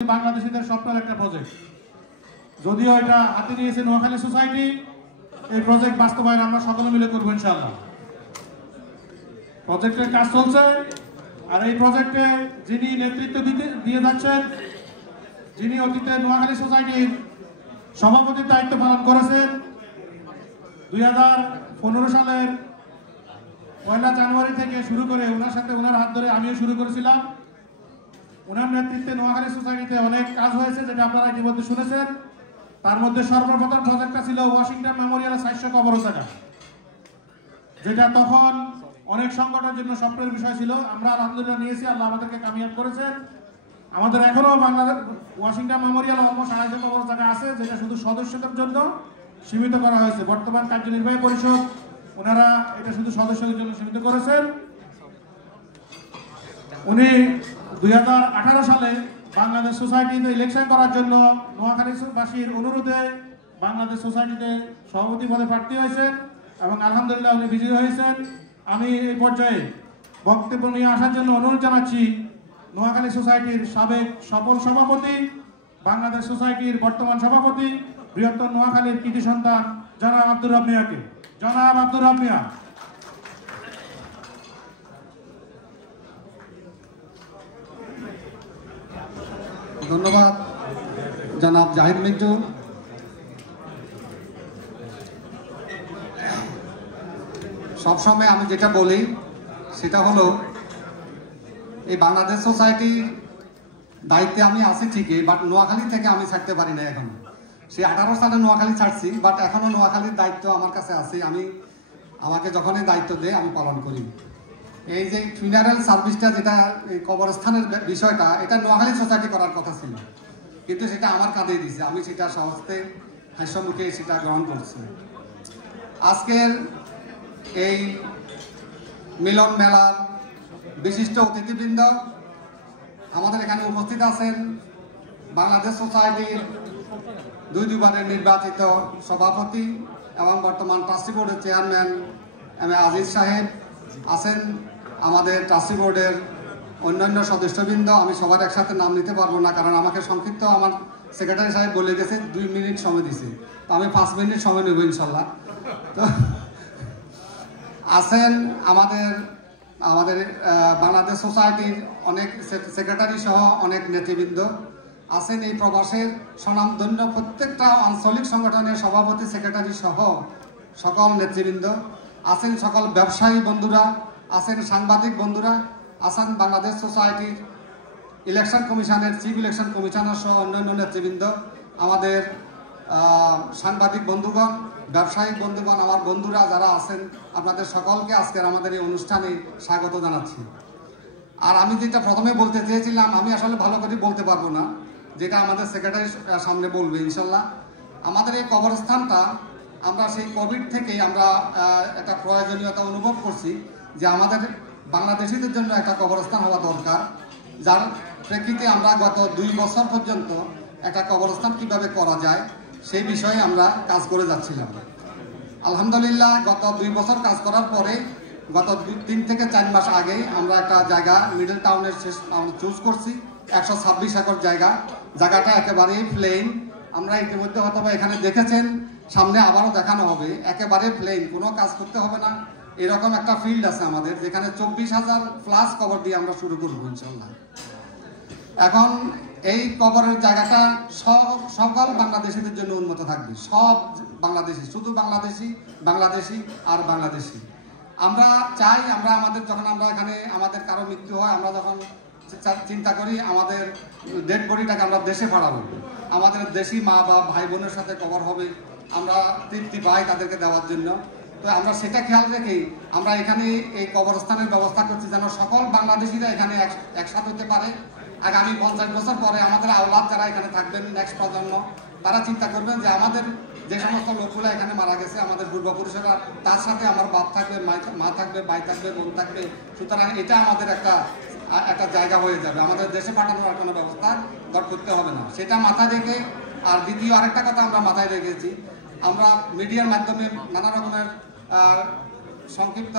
বাংলাদেশিদের স্বপ্নের একটা প্রজেক্ট, যদিও এটা হাতে নিয়েছে নোয়াখালী সোসাইটি। এই প্রজেক্ট বাস্তবায়ন আমরা সকলে মিলে করবো ইনশাআল্লাহ। প্রজেক্টের কাজ চলছে, আর এই প্রজেক্টে যিনি নেতৃত্ব দিয়ে যাচ্ছেন, যিনি অতীতে নোয়াখালী সোসাইটির সভাপতির দায়িত্ব পালন করেছেন, 2015 সালের 1 জানুয়ারি থেকে শুরু করে ওনার হাত ধরে আমিও শুরু করেছিলাম। ওনার নেতৃত্বে নোয়াখালী সোসাইটিতে অনেক কাজ হয়েছে, যেটা আপনারা ইতিমধ্যে শুনেছেন। তার মধ্যে সর্বপ্রথম প্রজেক্টটা ছিল ওয়াশিংটন মেমোরিয়াল 400 কবর জায়গা, যেটা তখন অনেক সংগঠনের জন্য স্বপ্নের বিষয় ছিল। আমরা আলহামদুলিল্লাহ নিয়েছি, আল্লাহ আমাদেরকে কামিয়াব করেছেন। আমাদের এখনো বাংলাদেশ ওয়াশিংটন মেমোরিয়াল অলমোস্ট 250 কবর জায়গা আছে, যেটা শুধু সদস্যদের জন্য সীমিত করা হয়েছে। বর্তমান কার্যনির্বাহী পরিষদ ওনারা এটা শুধু সদস্যদের জন্য সীমিত করেছেন। উনি 2018 সালে বাংলাদেশ সোসাইটিতে ইলেকশন করার জন্য নোয়াখালীবাসীর অনুরোধে বাংলাদেশ সোসাইটিতে সভাপতি পদে প্রার্থী হয়েছেন এবং আলহামদুলিল্লাহ উনি বিজয়ী হয়েছেন। আমি এই পর্যায়ে বক্তব্য নিয়ে আসার জন্য অনুরোধ জানাচ্ছি নোয়াখালী সোসাইটির সাবেক সফল সভাপতি, বাংলাদেশ সোসাইটির বর্তমান সভাপতি, বৃহত্তর নোয়াখালীর কৃতি সন্তান জনাব আব্দুর রব মিয়াকে। জনাব আব্দুর রব মিয়া। ধন্যবাদ জনাব জাহিদ মিন্টু। সবসময় আমি যেটা বলি সেটা হলো, এই বাংলাদেশ সোসাইটির দায়িত্বে আমি আছি ঠিকই, বাট নোয়াখালী থেকে আমি ছাড়তে পারি না এখন। সেই 18 সালে নোয়াখালী ছাড়ছি, বাট এখনো নোয়াখালীর দায়িত্ব আমার কাছে আছে। আমাকে যখনই দায়িত্ব দেয় আমি পালন করি। এই যে ফিউনারাল সার্ভিসটা, যেটা এই কবরস্থানের বিষয়টা, এটা নোয়াখালী সোসাইটি করার কথা ছিল, কিন্তু সেটা আমার কাঁধে দিয়েছে। আমি সেটা সহজতে হাস্যমুখে সেটা গ্রহণ করছি। আজকের এই মিলন মেলার বিশিষ্ট অতিথিবৃন্দ, আমাদের এখানে উপস্থিত আছেন বাংলাদেশ সোসাইটির দুইবারের নির্বাচিত সভাপতি এবং বর্তমান ট্রাস্টি বোর্ডের চেয়ারম্যান এম এ আজিজ সাহেব, আছেন আমাদের ট্রাস্টি বোর্ডের অন্যান্য সদস্যবৃন্দ। আমি সবার একসাথে নাম নিতে পারবো না, কারণ আমাকে সংক্ষিপ্ত আমার সেক্রেটারি সাহেব বলে গেছে 2 মিনিট সময় দিছে, তো আমি 5 মিনিট সময় নেব ইনশাল্লাহ। তো আছেন আমাদের বাংলাদেশ সোসাইটির অনেক সেক্রেটারি সহ অনেক নেতৃবৃন্দ আছেন। এই প্রবাসের স্বনামধন্য প্রত্যেকটা আঞ্চলিক সংগঠনের সভাপতি, সেক্রেটারি সহ সকল নেতৃবৃন্দ আছেন, সকল ব্যবসায়ী বন্ধুরা আছেন, সাংবাদিক বন্ধুরা আছেন, বাংলাদেশ সোসাইটির ইলেকশন কমিশনের চিফ ইলেকশন কমিশনার সহ অন্যান্য নেতৃবৃন্দ, আমাদের সাংবাদিক বন্ধুগণ, ব্যবসায়িক বন্ধুগণ, আমার বন্ধুরা যারা আছেন, আপনাদের সকলকে আজকের আমাদের এই অনুষ্ঠানে স্বাগত জানাচ্ছি। আর আমি যেটা প্রথমে বলতে চেয়েছিলাম, আমি আসলে ভালো করে বলতে পারবো না, যেটা আমাদের সেক্রেটারি সামনে বলবে ইনশাল্লাহ। আমাদের এই কবরস্থানটা আমরা সেই কোভিড থেকেই আমরা একটা প্রয়োজনীয়তা অনুভব করছি যে আমাদের বাংলাদেশিদের জন্য একটা কবরস্থান হওয়া দরকার, যার প্রেক্ষিতে আমরা গত 2 বছর পর্যন্ত একটা কবরস্থান কিভাবে করা যায় সেই বিষয়ে আমরা কাজ করে যাচ্ছিলাম। আলহামদুলিল্লাহ গত 2 বছর কাজ করার পরে গত 3 থেকে 4 মাস আগে আমরা একটা জায়গা মিডল টাউনের চুজ করছি, 126 একর জায়গাটা একেবারেই প্লেন। আমরা ইতিমধ্যে হয়তো এখানে দেখেছেন, সামনে আবারও দেখানো হবে, একেবারে প্লেন, কোনো কাজ করতে হবে না, এরকম একটা ফিল্ড আছে আমাদের, যেখানে 24,000 প্লাস কবর দিয়ে আমরা শুরু করবো ইনশাল্লাহ। এখন এই কবরের জায়গাটা সকল বাংলাদেশিদের জন্য উন্মুক্ত থাকবে, সব বাংলাদেশি, শুধু বাংলাদেশি আর বাংলাদেশি। আমরা চাই, যখন আমরা এখানে আমাদের কারো মৃত্যু হয়, আমরা যখন চিন্তা করি আমাদের ডেড বডিটাকে আমরা দেশে পাঠাবো, আমাদের দেশি মা বা ভাই বোনের সাথে কবর হবে, আমরা তৃপ্তি পাই তাদেরকে দেওয়ার জন্য। তো আমরা সেটা খেয়াল রেখেই আমরা এখানে এই কবরস্থানের ব্যবস্থা করছি, যেন সকল বাংলাদেশিরা এখানে একসাথে হতে পারে। আগামী 50 বছর পরে আমাদের আওলাদ যারা এখানে থাকবেন, নেক্সট প্রজন্ম, তারা চিন্তা করবেন যে আমাদের যে সমস্ত লোকগুলো এখানে মারা গেছে, আমাদের পূর্বপুরুষেরা, তার সাথে আমার বাপ থাকবে, মা থাকবে, ভাই থাকবে, বোন থাকবে। সুতরাং এটা আমাদের একটা জায়গা হয়ে যাবে, আমাদের দেশে পাঠানোর কোনো ব্যবস্থা করতে হবে না, সেটা মাথায় রেখে। আর দ্বিতীয় আরেকটা কথা আমরা মাথায় রেখেছি, আমরা মিডিয়ার মাধ্যমে নানা রকমের সংক্ষিপ্ত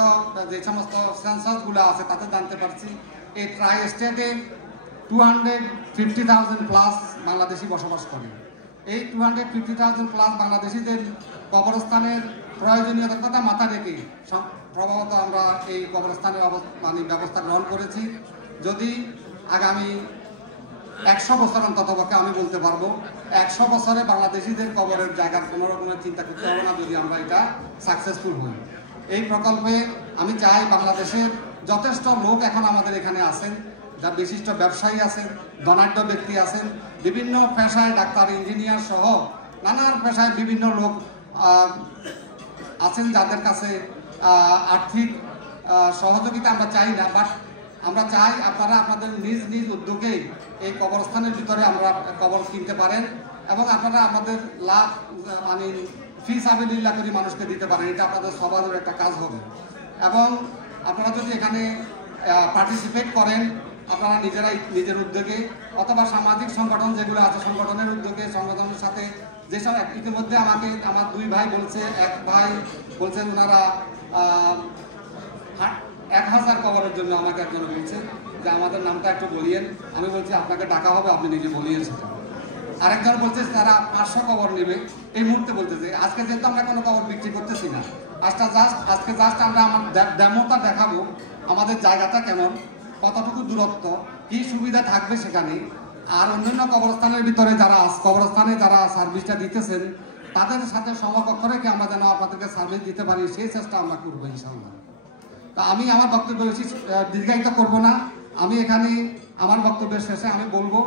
যে সমস্ত সেন্সাসগুলো আছে তাতে জানতে পারছি এই ট্রাই স্টেটে 250,000 প্লাস বাংলাদেশি বসবাস করে। এই 250,000 প্লাস বাংলাদেশিদের কবরস্থানের প্রয়োজনীয়তার কথা মাথায় রেখে প্রভাবত আমরা এই কবরস্থানের ব্যবস্থা গ্রহণ করেছি। যদি আগামী 100 বছর অন্ততপক্ষে আমি বলতে পারবো 100 বছরে বাংলাদেশিদের কবরের জায়গার কোনো রকমের চিন্তা করতে হবে না, যদি আমরা এটা সাকসেসফুল হই। এই প্রকল্পে আমি চাই বাংলাদেশের যথেষ্ট লোক এখন আমাদের এখানে আছেন, যা বিশিষ্ট ব্যবসায়ী আছেন, ধনাঢ্য ব্যক্তি আছেন, বিভিন্ন পেশায় ডাক্তার, ইঞ্জিনিয়ার সহ নানান পেশায় বিভিন্ন লোক আছেন, যাদের কাছে আর্থিক সহযোগিতা আমরা চাই না, বাট আমরা চাই আপনারা আপনাদের নিজ নিজ উদ্যোগে এই কবরস্থানের ভিতরে আমরা কবর কিনতে পারেন এবং আপনারা আমাদের লাভ ফি সাবিলিল্লাহ করে মানুষকে দিতে পারেন। এটা আপনাদের সবার একটা কাজ হবে এবং আপনারা যদি এখানে পার্টিসিপেট করেন আপনারা নিজেরাই নিজের উদ্যোগে অথবা সামাজিক সংগঠন যেগুলো আছে সংগঠনের উদ্যোগে, সংগঠনের সাথে যেসব ইতিমধ্যে আমাকে আমার 2 ভাই বলছে, এক ভাই বলছেন ওনারা 1000 কবরের জন্য আমাকে একজন বলছে যে আমাদের নামটা একটু বলিয়েন। আমি বলছি আপনাকে ডাকা হবে, আপনি নিজে বলিয়েন সেটা। আরেকজন বলছে তারা 500 কবর নেবে এই মুহূর্তে বলতেছে। আজকে যেহেতু আমরা কোনো কবর বিক্রি করতেছি না, আজকে জাস্ট আমরা আমার ডেমোটা দেখাবো আমাদের জায়গাটা কেমন, কতটুকু দূরত্ব, কি সুবিধা থাকবে সেখানে। আর অন্যান্য কবরস্থানের ভিতরে কবরস্থানে যারা সার্ভিসটা দিতেছেন তাদের সাথে সমকক্ষ রেখে আমরা যেন আপনাদেরকে সার্ভিস দিতে পারি সেই চেষ্টা আমরা করবো ইনশাআল্লাহ। তা আমি আমার বক্তব্য বেশি দীর্ঘায়িত করব না। আমি এখানে আমার বক্তব্যের শেষে আমি বলবো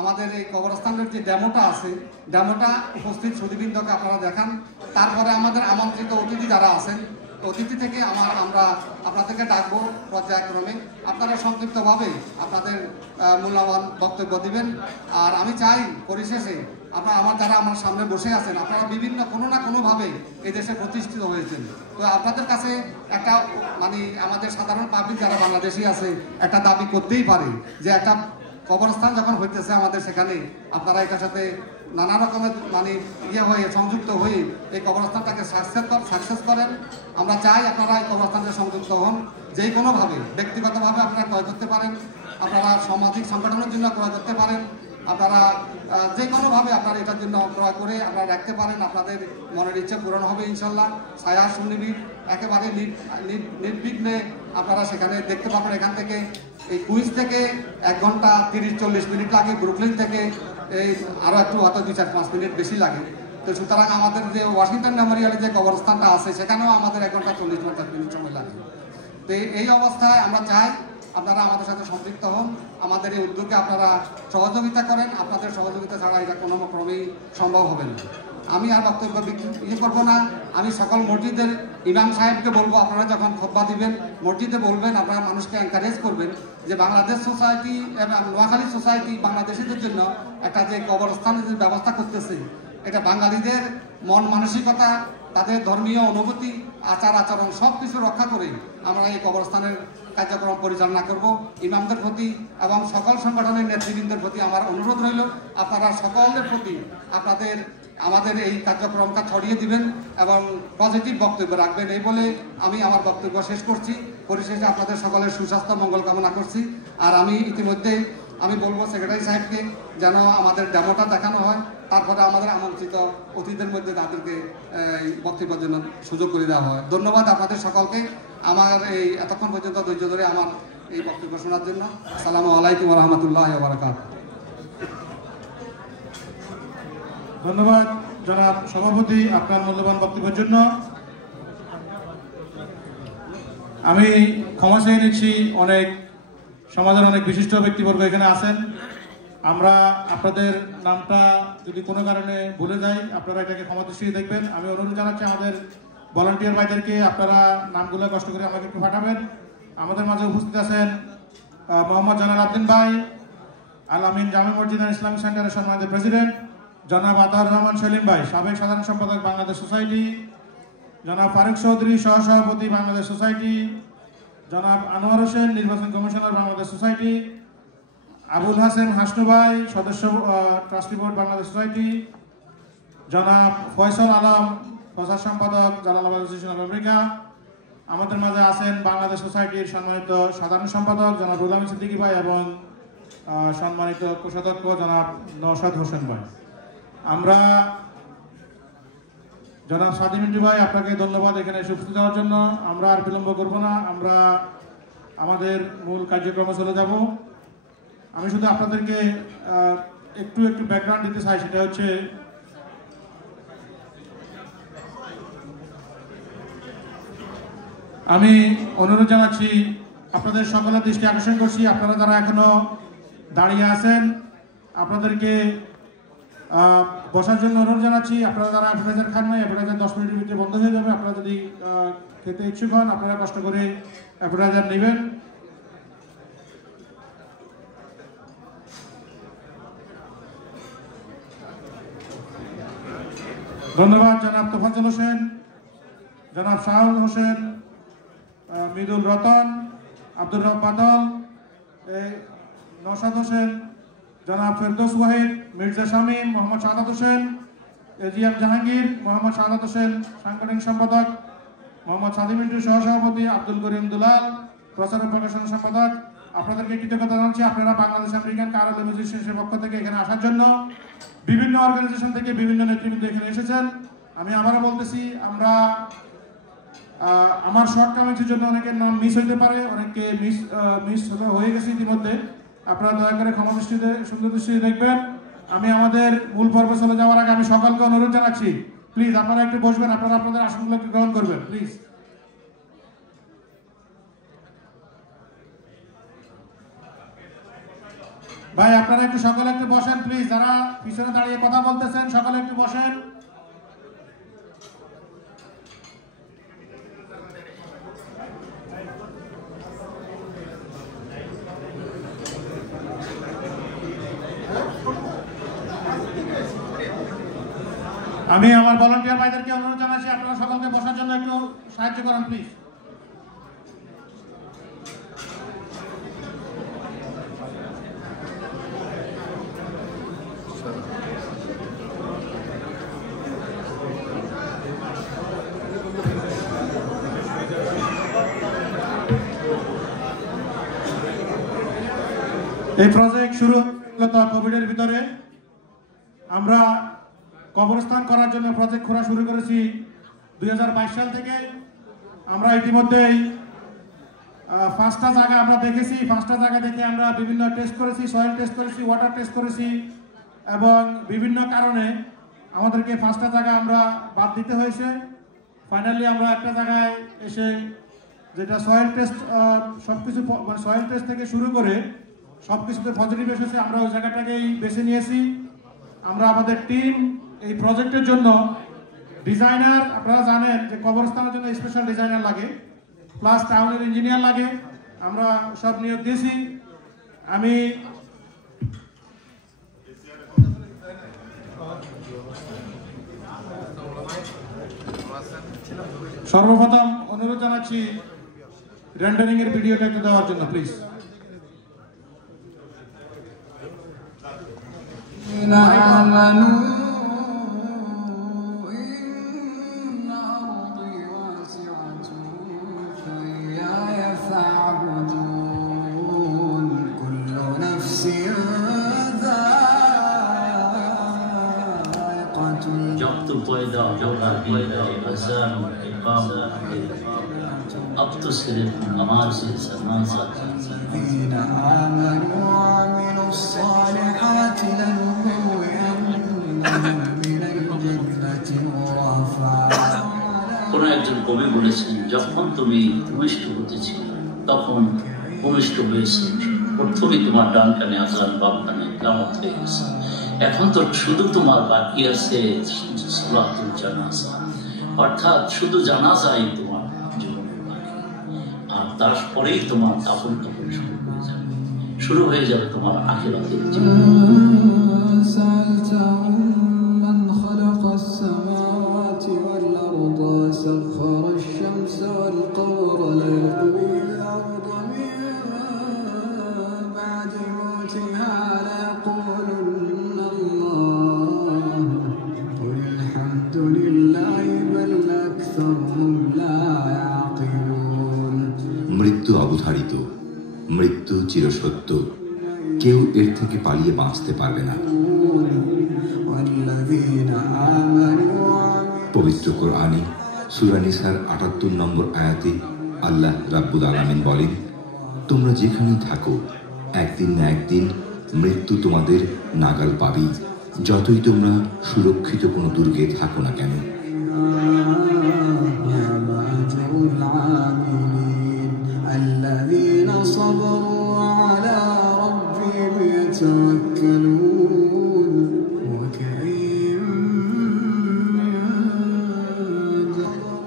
আমাদের এই কবরস্থানের যে ডেমোটা আছে, ডেমোটা উপস্থিত সুধীবৃন্দকে আপনারা দেখান। তারপরে আমাদের আমন্ত্রিত অতিথি যারা আছেন, অতিথি থেকে আমরা আপনাদেরকে ডাকবো পর্যায়ক্রমে। আপনারা সংক্ষিপ্তভাবে আপনাদের মূল্যবান বক্তব্য দিবেন। আর আমি চাই পরিশেষে যারা আমার সামনে বসে আছেন, আপনারা বিভিন্ন কোনো না কোনোভাবে এই দেশে প্রতিষ্ঠিত হয়েছেন। তো আপনাদের কাছে একটা আমাদের সাধারণ পাবলিক যারা বাংলাদেশি আছে একটা দাবি করতেই পারে যে একটা কবরস্থান যখন হইতেছে আমাদের সেখানে আপনারা এটার সাথে নানা রকমের হয়ে সংযুক্ত হয়ে এই কবরস্থানটাকে সাকসেস করেন। আমরা চাই আপনারা এই কবরস্থানকে সংযুক্ত হন, যে কোনোভাবে ব্যক্তিগতভাবে আপনারা ক্রয় করতে পারেন, আপনারা সামাজিক সংগঠনের জন্য ক্রয় করতে পারেন, আপনারা যে কোনোভাবে আপনারা এটার জন্য ক্রয় করে আপনারা রাখতে পারেন। আপনাদের মনের ইচ্ছা পূরণ হবে ইনশাল্লাহ। ছায়া সুনিবিড় একেবারে নির্বিঘ্নে আপনারা সেখানে দেখতে পাবেন। এখান থেকে এই কুইজ থেকে 1 ঘন্টা 30-40 মিনিট লাগে, ব্রুকলিন থেকে এই আরও একটু হয়তো 2-4-5 মিনিট বেশি লাগে। তো সুতরাং আমাদের যে ওয়াশিংটন মেমোরিয়ালে যে কবরস্থানটা আছে সেখানেও আমাদের 1 ঘন্টা 40-50 মিনিট সময় লাগে। তো এই অবস্থায় আমরা চাই আপনারা আমাদের সাথে সম্পৃক্ত হন, আমাদের এই উদ্যোগে আপনারা সহযোগিতা করেন। আপনাদের সহযোগিতা ছাড়া এটা কোনো ক্রমেই সম্ভব হবে না। আমি আর বক্তব্য করবো না। আমি সকল মসজিদের ইমাম সাহেবকে বলবো আপনারা যখন খুতবা দিবেন মসজিদে বলবেন, আপনারা মানুষকে এনকারেজ করবেন যে বাংলাদেশ সোসাইটি এবং নোয়াখালী সোসাইটি বাংলাদেশিদের জন্য একটা যে কবরস্থানের যে ব্যবস্থা করতেছে, এটা বাঙালিদের মন মানসিকতা, তাদের ধর্মীয় অনুভূতি, আচার আচরণ সব কিছু রক্ষা করে আমরা এই কবরস্থানের কার্যক্রম পরিচালনা করব। ইমামদের প্রতি এবং সকল সংগঠনের নেতৃবৃন্দের প্রতি আমার অনুরোধ রইল আপনারা সকলের প্রতি আমাদের এই কার্যক্রমটা ছড়িয়ে দিবেন এবং পজিটিভ বক্তব্য রাখবেন। এই বলে আমি আমার বক্তব্য শেষ করছি। পরিশেষে আপনাদের সকলের সুস্বাস্থ্য মঙ্গল কামনা করছি। আর আমি ইতিমধ্যে বলবো সেক্রেটারি সাহেবকে যেন আমাদের ডেমোটা দেখানো হয়, তারপরে আমাদের আমন্ত্রিত অতিথিদের মধ্যে তাদেরকে বক্তব্যের জন্য সুযোগ করে দেওয়া হয়। ধন্যবাদ আপনাদের সকলকে আমার এই এতক্ষণ পর্যন্ত ধৈর্য ধরে আমার এই বক্তব্য শোনার জন্য। আসসালামু আলাইকুম ওয়া রাহমাতুল্লাহি ওয়া বারাকাতুহু। ধন্যবাদ জনাব সভাপতি আপনার মূল্যবান বক্তব্যের জন্য। আমি ক্ষমা চেয়ে নিচ্ছি, সমাজের অনেক বিশিষ্ট ব্যক্তিবর্গ এখানে আছেন। আমরা আপনাদের নামটা যদি কোনো কারণে ভুলে যাই আপনারা এটাকে ক্ষমা দৃষ্টিতে দেখবেন। আমি অনুরোধ জানাচ্ছি আমাদের ভলান্টিয়ার ভাইদেরকে আপনারা নামগুলো কষ্ট করে আমাকে একটু পাঠাবেন। আমাদের মাঝে উপস্থিত আছেন মোহাম্মদ জালাল আবদিন ভাই, আল আমিন জামে মসজিদ এন্ড ইসলামিক সেন্টারের সম্মানিত প্রেসিডেন্ট, জনাব আতাউর রহমান সেলিম ভাই সাবেক সাধারণ সম্পাদক বাংলাদেশ সোসাইটি, জনাব ফারুক চৌধুরী সহসভাপতি বাংলাদেশ সোসাইটি, জনাব আনোয়ার হোসেন নির্বাচন কমিশনার বাংলাদেশ সোসাইটি, আবুল হাসেন হাসনু ভাই সদস্য ট্রাস্টি বোর্ড বাংলাদেশ সোসাইটি, জনাব ফয়সল আলম প্রচার সম্পাদক জালালাবাদ অ্যাসোসিয়েশন অফ আমেরিকা। আমাদের মাঝে আছেন বাংলাদেশ সোসাইটির সম্মানিত সাধারণ সম্পাদক জনাব রুলাম সিদ্দিকী ভাই এবং সম্মানিত কোষাধ্যক্ষ জনাব নওশাদ হোসেন ভাই। আমরা জনাব সাদি মিন্টু ভাই, আপনাকে ধন্যবাদ এখানে এসে উপস্থিত হওয়ার জন্য। আমরা আর বিলম্ব করব না, আমরা আমাদের মূল কার্যক্রমে চলে যাব। আমি শুধু আপনাদেরকে একটু ব্যাকগ্রাউন্ড দিতে চাই, সেটা হচ্ছে আমি অনুরোধ জানাচ্ছি, আপনাদের সকলের দৃষ্টি আকর্ষণ করছি, আপনারা যারা এখনো দাঁড়িয়ে আছেন আপনাদেরকে বসার জন্য অনুরোধ জানাচ্ছি। আপনারা যারা অ্যাডভার্টাইজার খান নাই, অ্যাডভার্টাইজার 10 মিনিটের ভিতরে বন্ধ হয়ে যাবে। আপনারা যদি খেতে ইচ্ছুক হন আপনারা কষ্ট করে অ্যাডভার্টাইজার নেবেন। ধন্যবাদ জনাব তোফাজ্জল হোসেন, জনাব শাহুল হোসেন, মৃদুল রতন, আব্দুর রব বাদল, নওশাদ হোসেন, জনাব ফেরদৌস ওয়াহিদ, মির্জা শামীম, মোহাম্মদ সাদাত হোসেন, এজিএম জাহাঙ্গীর, মোহাম্মদ সাদাত হোসেন সাংগঠনিক সম্পাদক, মোহাম্মদ সাদি মিন্টু সহসভাপতি, আব্দুল করিম দুলাল প্রচার ও প্রকাশনা সম্পাদক। আপনাদেরকে কৃতজ্ঞতা জানাচ্ছি, আপনারা বাংলাদেশ আমেরিকান কারাল মিউজিশিয়ানের পক্ষ থেকে এখানে আসার জন্য বিভিন্ন অর্গানাইজেশন থেকে বিভিন্ন নেতৃবৃন্দ এখানে এসেছেন। আমি আবারও বলতেছি, আমরা আমার শর্ট কমেন্টের জন্য অনেকের নাম মিস হইতে পারে, অনেককে মিস হয়ে গেছে ইতিমধ্যে। আপনারা দয়া করে ক্ষমা দৃষ্টিতে সুন্দর দৃষ্টিতে দেখবেন। আমি আমাদের মূল পর্বে চলে যাওয়ার আগে আমি সকলকে অনুরোধ জানাচ্ছি, প্লিজ আপনারা একটু বসবেন, আপনারা আপনাদের আসনগুলোকে গ্রহণ করবেন প্লিজ। ভাই আপনারা একটু সকলে একটু বসেন প্লিজ, যারা পিছনে দাঁড়িয়ে কথা বলতেছেন সকলে একটু বসেন। আমি আমার ভলান্টিয়ার ভাইদেরকে অনুরোধ জানাচ্ছি, আপনারা সকলকে বসার জন্য একটু সাহায্য করেন প্লিজ। এই প্রজেক্ট শুরু মূলত কোভিডের ভিতরে। আমরা কবরস্থান করার জন্য প্রজেক্ট খোঁড়া শুরু করেছি 2022 সাল থেকে। আমরা ইতিমধ্যেই 5টা জায়গা আমরা দেখেছি। 5টা জায়গা দেখে আমরা বিভিন্ন টেস্ট করেছি, সয়েল টেস্ট করেছি, ওয়াটার টেস্ট করেছি, এবং বিভিন্ন কারণে আমাদেরকে 5টা জায়গা আমরা বাদ দিতে হয়েছে। ফাইনালি আমরা একটা জায়গায় এসে, যেটা সয়েল টেস্ট সবকিছু মানে সয়েল টেস্ট থেকে শুরু করে সবকিছুতে পজিটিভ এসেছে, আমরা ওই জায়গাটাকেই বেছে নিয়েছি। আমরা আমাদের টিম এই প্রজেক্টের জন্য ডিজাইনার, আপনারা জানেন যে কবরস্থানের জন্য স্পেশাল ডিজাইনার লাগে, প্লাস টাউনের ইঞ্জিনিয়ার লাগে, আমরা সব নিয়োগ দিয়েছি। আমি সর্বপ্রথম অনুরোধ জানাচ্ছি রেন্ডারিং এর ভিডিওটা একটু দেওয়ার জন্য প্লিজ। जब तू पैदा होगा अज़ान इक़ामा अब तो सिर्फ नमाज से समासा কোন একজন কবি বলেছেন, যখন তুমি ভূমিষ্ঠ হতেছিলে তখন ভূমিষ্ঠ হয়েছে প্রথমে তোমার ডান কানে আযান, বাম কানে ইকামত হয়ে গেছে। এখন তো শুধু তোমার বাকি আছে সালাতুল জানাজা, অর্থাৎ শুধু জানাজাই তোমার জীবনের বাকি, আর তারপরেই তোমার দাফন কাফন শুরু হয়ে যাবে তোমার আখিরাতের জীবন। মৃত্যু অবধারিত, মৃত্যু চিরসত্য, কেউ এর থেকে পালিয়ে বাঁচতে পারবে না। পবিত্র কোরআনে সূরা নিসার ৭৮ নম্বর আয়াতে আল্লাহ রাব্বুল আলামিন বলেন, তোমরা যেখানেই থাকো একদিন না একদিন মৃত্যু তোমাদের নাগাল পাবেই, যতই তোমরা সুরক্ষিত কোনো দুর্গে থাকো না কেন।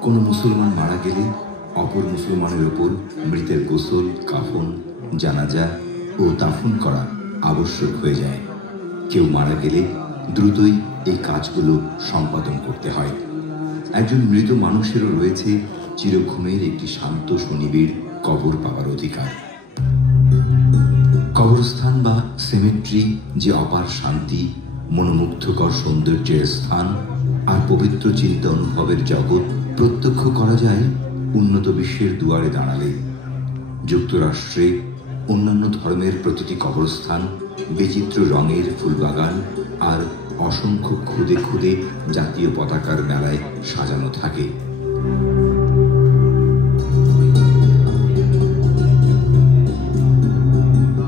কোনো মুসলমান মারা গেলে অপর মুসলমানের উপর মৃতের গোসল, কাফন, জানাজা ও দাফন করা আবশ্যক হয়ে যায়। কেউ মারা গেলে দ্রুতই এই কাজগুলো সম্পাদন করতে হয়। একজন মৃত মানুষেরও রয়েছে চিরঘুমের একটি শান্ত সুনিবিড় কবর পাবার অধিকার। কবরস্থান বা সেমেট্রি যে অপার শান্তি, মনোমুগ্ধকর সৌন্দর্যের স্থান আর পবিত্র চিন্তা অনুভবের জগৎ প্রত্যক্ষ করা যায় উন্নত বিশ্বের দুয়ারে দাঁড়ালে। যুক্তরাষ্ট্রে অন্যান্য ধর্মের প্রতিটি কবরস্থান বিচিত্র রঙের ফুলবাগান আর অসংখ্য খুদে খুদে জাতীয় পতাকার মেলায় সাজানো থাকে।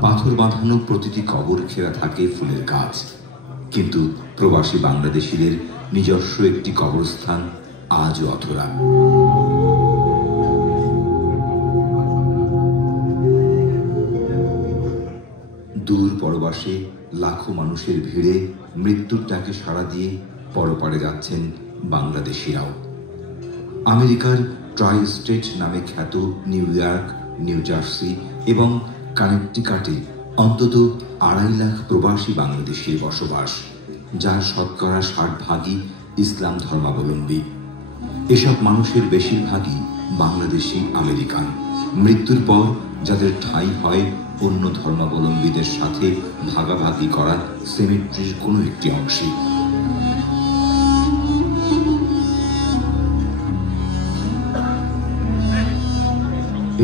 পাথর বাঁধানো প্রতিটি কবর ঘেরা থাকে ফুলের গাছ, কিন্তু প্রবাসী বাংলাদেশিদের নিজস্ব একটি কবরস্থান আজও অধরা। দূর পরবাসে লাখো মানুষের ভিড়ে মৃত্যুর ডাকে সাড়া দিয়ে পরপারে যাচ্ছেন বাংলাদেশিরাও। আমেরিকার ট্রাই স্টেট নামে খ্যাত নিউ ইয়র্ক, নিউ জার্সি এবং কানেকটিকাটে অন্তত ২.৫ লাখ প্রবাসী বাংলাদেশির বসবাস, যার শতকরা ৬০ ইসলাম ধর্মাবলম্বী। এসব মানুষের বেশিরভাগই বাংলাদেশি আমেরিকান। মৃত্যুর পর যাদের ঠাঁই হয় অন্য ধর্মাবলম্বীদের সাথে ভাগাভাগি করা সেমেট্রির কোনো একটি অংশে।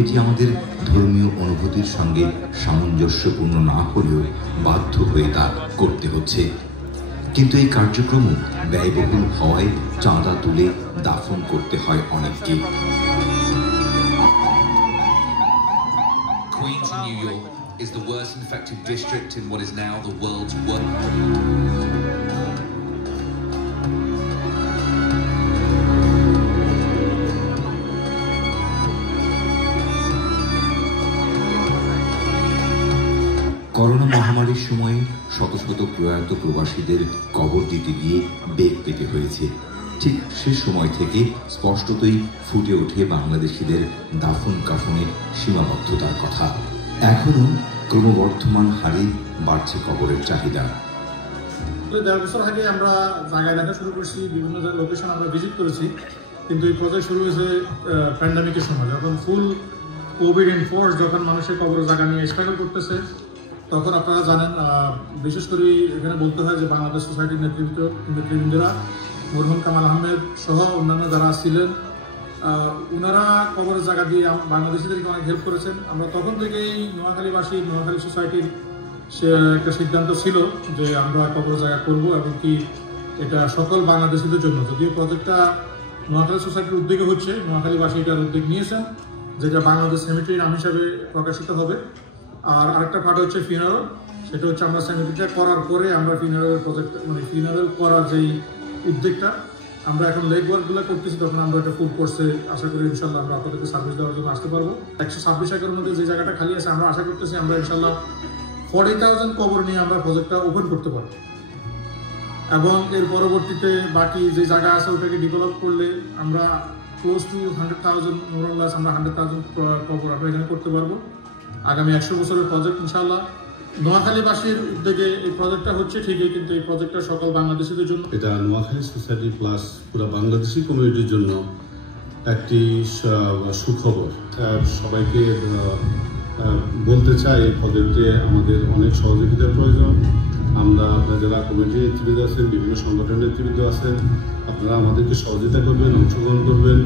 এটি আমাদের ধর্মীয় অনুভূতির সঙ্গে সামঞ্জস্যপূর্ণ না হলেও বাধ্য হয়ে তা করতে হচ্ছে। কিন্তু এই কার্যক্রম ব্যয়বহুল হওয়ায় চাঁদা তুলে দাফন করতে হয় অনেককে। Queens, New York is the worst infected district in what is now the world's worst. Corona মহামারীর সময়ে শত শত প্রয়াত প্রবাসীদের কবর দিতে গিয়ে বেগ পেতে হয়েছে। ঠিক সে সময় থেকে স্পষ্টতই ফুটে ওঠে বাংলাদেশিদের দাফন কাফনের সীমাবদ্ধতার কথা। এখনো ক্রমবর্ধমান হারে বাড়ছে কবরের চাহিদা। ১.৫ বছর আগে আমরা জায়গায় দেখা শুরু করছি, বিভিন্ন লোকেশন আমরা ভিজিট করেছি, কিন্তু এই প্রজেক্ট শুরু হয়েছে প্যান্ডামিকের সময়, যখন ফুল কোভিড এনফোর্স, যখন মানুষের কবরের জায়গা নিয়ে স্ট্রাগল করতেছে, তখন আপনারা জানেন, বিশেষ করে এখানে বলতে হয় যে বাংলাদেশ সোসাইটির নেতৃবৃন্দরা, মরহুম কামাল আহমেদ সহ অন্যান্য যারা ছিলেন, ওনারা কবরের জায়গা দিয়ে বাংলাদেশিদেরকে অনেক হেল্প করেছেন। আমরা তখন থেকেই নোয়াখালীবাসী, নোয়াখালী সোসাইটির সে একটা সিদ্ধান্ত ছিল যে আমরা কবরের জায়গা করব, এবং কি এটা সকল বাংলাদেশিদের জন্য। যদিও প্রজেক্টটা নোয়াখালী সোসাইটির উদ্যোগে হচ্ছে, নোয়াখালীবাসী এটার উদ্যোগ নিয়েছেন, যেটা বাংলাদেশ সেমিট্রির নাম হিসাবে প্রকাশিত হবে। আর আরেকটা পার্ট হচ্ছে ফিনারেল, সেটা হচ্ছে আমরা সেমিট্রিটা করার পরে আমরা ফিনারেল প্রজেক্ট, মানে ফিনারেল করার যেই উদ্যোগটা, আমরা এখন লেগ ওয়ার্কগুলো করতেছি, তখন আমরা একটা ফুল কোর্সে আশা করি ইনশাল্লাহ আমরা আপনাদেরকে সার্ভিস দেওয়ার জন্য আসতে পারবো। ১২৬ একরের মধ্যে যে জায়গাটা খালি আছে, আমরা আশা করতেছি আমরা ইনশাল্লাহ 40,000 কবর নিয়ে আমরা প্রজেক্টটা ওপেন করতে পারবো, এবং এর পরবর্তীতে বাকি যে জায়গা আছে ওটাকে ডেভেলপ করলে আমরা ক্লোজ টু 100,000 মোরাল্লাস আমরা 100,000 কবর আমরা এখানে করতে পারবো। আগামী 100 বছরের প্রজেক্ট ইনশাল্লাহ। নোয়াখালীবাসীর উদ্যোগে এই প্রজেক্টটা হচ্ছে ঠিকই, কিন্তু এই প্রজেক্টটা সকল বাংলাদেশিদের জন্য। এটা নোয়াখালী সোসাইটি প্লাস পুরো বাংলাদেশি কমিউনিটির জন্য একটি সুখবর। সবাইকে বলতে চাই, এই প্রজেক্টে আমাদের অনেক সহযোগিতার প্রয়োজন। আমরা আপনারা যারা কমিটির নেতৃবৃন্দ আছেন, বিভিন্ন সংগঠনের নেতৃবৃন্দ আছেন, আপনারা আমাদেরকে সহযোগিতা করবেন, অংশগ্রহণ করবেন।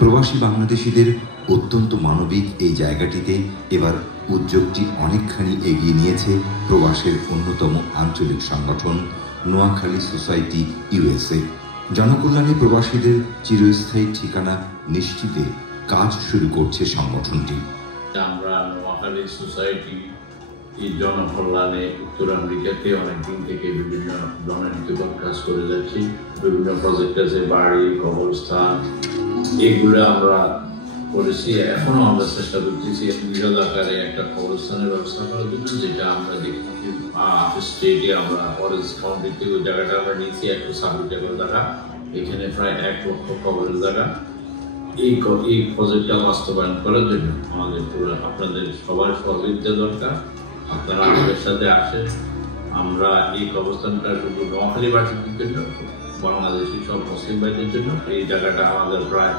প্রবাসী বাংলাদেশিদের অত্যন্ত মানবিক এই জায়গাটিতে এবার উদ্যোগটি অনেকখানি এগিয়ে নিয়েছে প্রবাসের অন্যতম আঞ্চলিক সংগঠন নোয়াখালী সোসাইটি ইউএসএ। জনকল্যাণে প্রবাসীদের চিরস্থায়ী ঠিকানা নিশ্চিতে কাজ শুরু করছে সংগঠনটি। আমরা নোয়াখালী সোসাইটি জনকল্যাণে উত্তর আমেরিকাতে অনেকদিন থেকে বিভিন্ন জনহিতকর কাজ করে যাচ্ছি। বিভিন্ন প্রজেক্ট আছে, বাড়ি, কবরস্থান, এগুলো আমরা করেছি। এখনো আমরা চেষ্টা করতেছি বৃহৎ আকারে একটা কবরস্থানের ব্যবস্থা করার জন্য, যেটা আমরা দেখি স্টেটে আমরা অরেঞ্জ কাউন্টিতে ওই জায়গাটা আমরা নিয়েছি 126 একর জায়গা, এখানে প্রায় 1 লক্ষ কবরের জায়গা। এই প্রজেক্টটা বাস্তবায়ন করার জন্য আমাদের আপনাদের সবার সহযোগিতা দরকার। আপনারা আমাদের সাথে আসেন। আমরা এই কবরস্থানটা শুধু নোয়াখালীবাসীদের জন্য, বাংলাদেশি সব মুসলিম ভাইদের জন্য। এই জায়গাটা আমাদের প্রায়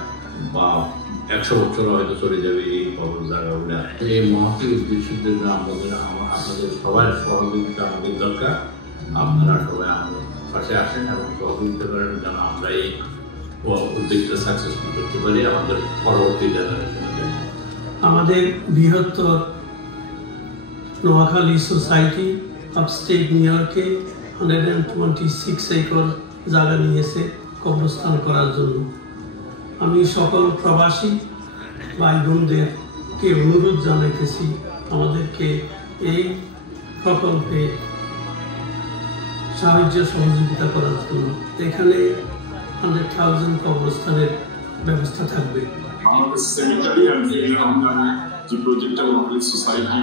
100 বছর হয়তো চলে যাবে এই কবর জায়গাগুলো। এই মহৎ উদ্দেশ্যের জন্য আপনাদের সবার সহযোগিতা আমাদের দরকার। আপনারা সবাই আমাদের পাশে আসেন এবং সহযোগিতা করেন যেন আমরা এই উদ্যোগটা সাকসেসফুল করতে পারি আমাদের পরবর্তী জেনারেশনে। আমাদের বৃহত্তর নোয়াখালী সোসাইটি আপস্টেট নিউ ইয়র্কে 126 একর জায়গা নিয়েছে কবরস্থান করার জন্য। আমি সকল প্রবাসী ভাই বোনদেরকে অনুরোধ জানাইতেছি আমাদেরকে এই প্রকল্পে সাহায্য সহযোগিতা করার জন্য। এখানে 100,000 কবরস্থানের ব্যবস্থা থাকবে। আমাদের সেমিনারি আর রমজানে যে প্রজেক্টটা নোয়াখালী সোসাইটি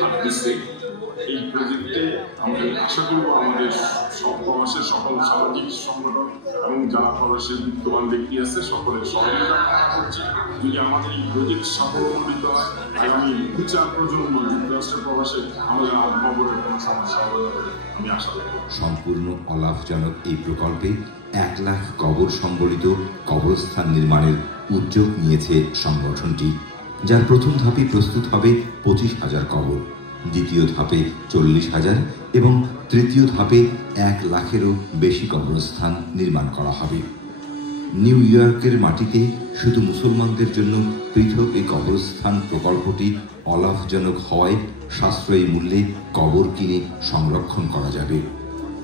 হাঁটতেছে, এই প্রজেক্টে আমরা আশা করবো আমাদের প্রবাসের সকল সামাজিক সংগঠন এবং যারা প্রবাসের বিদ্যমান ব্যক্তি আছে সকলের সহযোগিতা করছে। যদি আমাদের এই প্রজেক্ট সাফল্যমণ্ডিত হয়, আগামী 2-4 প্রজন্ম যুক্তরাষ্ট্রের প্রবাসে আমাদের আবহাওয়ার কোনো সমস্যা হবে বলে আমি আশা করি। সম্পূর্ণ অলাভজনক এই প্রকল্পে 1 লাখ কবর সম্বলিত কবরস্থান নির্মাণের উদ্যোগ নিয়েছে সংগঠনটি, যার প্রথম ধাপে প্রস্তুত হবে 25,000 কবর, দ্বিতীয় ধাপে 40,000 এবং তৃতীয় ধাপে 1 লাখেরও বেশি কবরস্থান নির্মাণ করা হবে। নিউ ইয়র্কের মাটিতে শুধু মুসলমানদের জন্য পৃথক এই কবরস্থান প্রকল্পটি অলাভজনক হওয়ায় সাশ্রয়ী মূল্যে কবর কিনে সংরক্ষণ করা যাবে।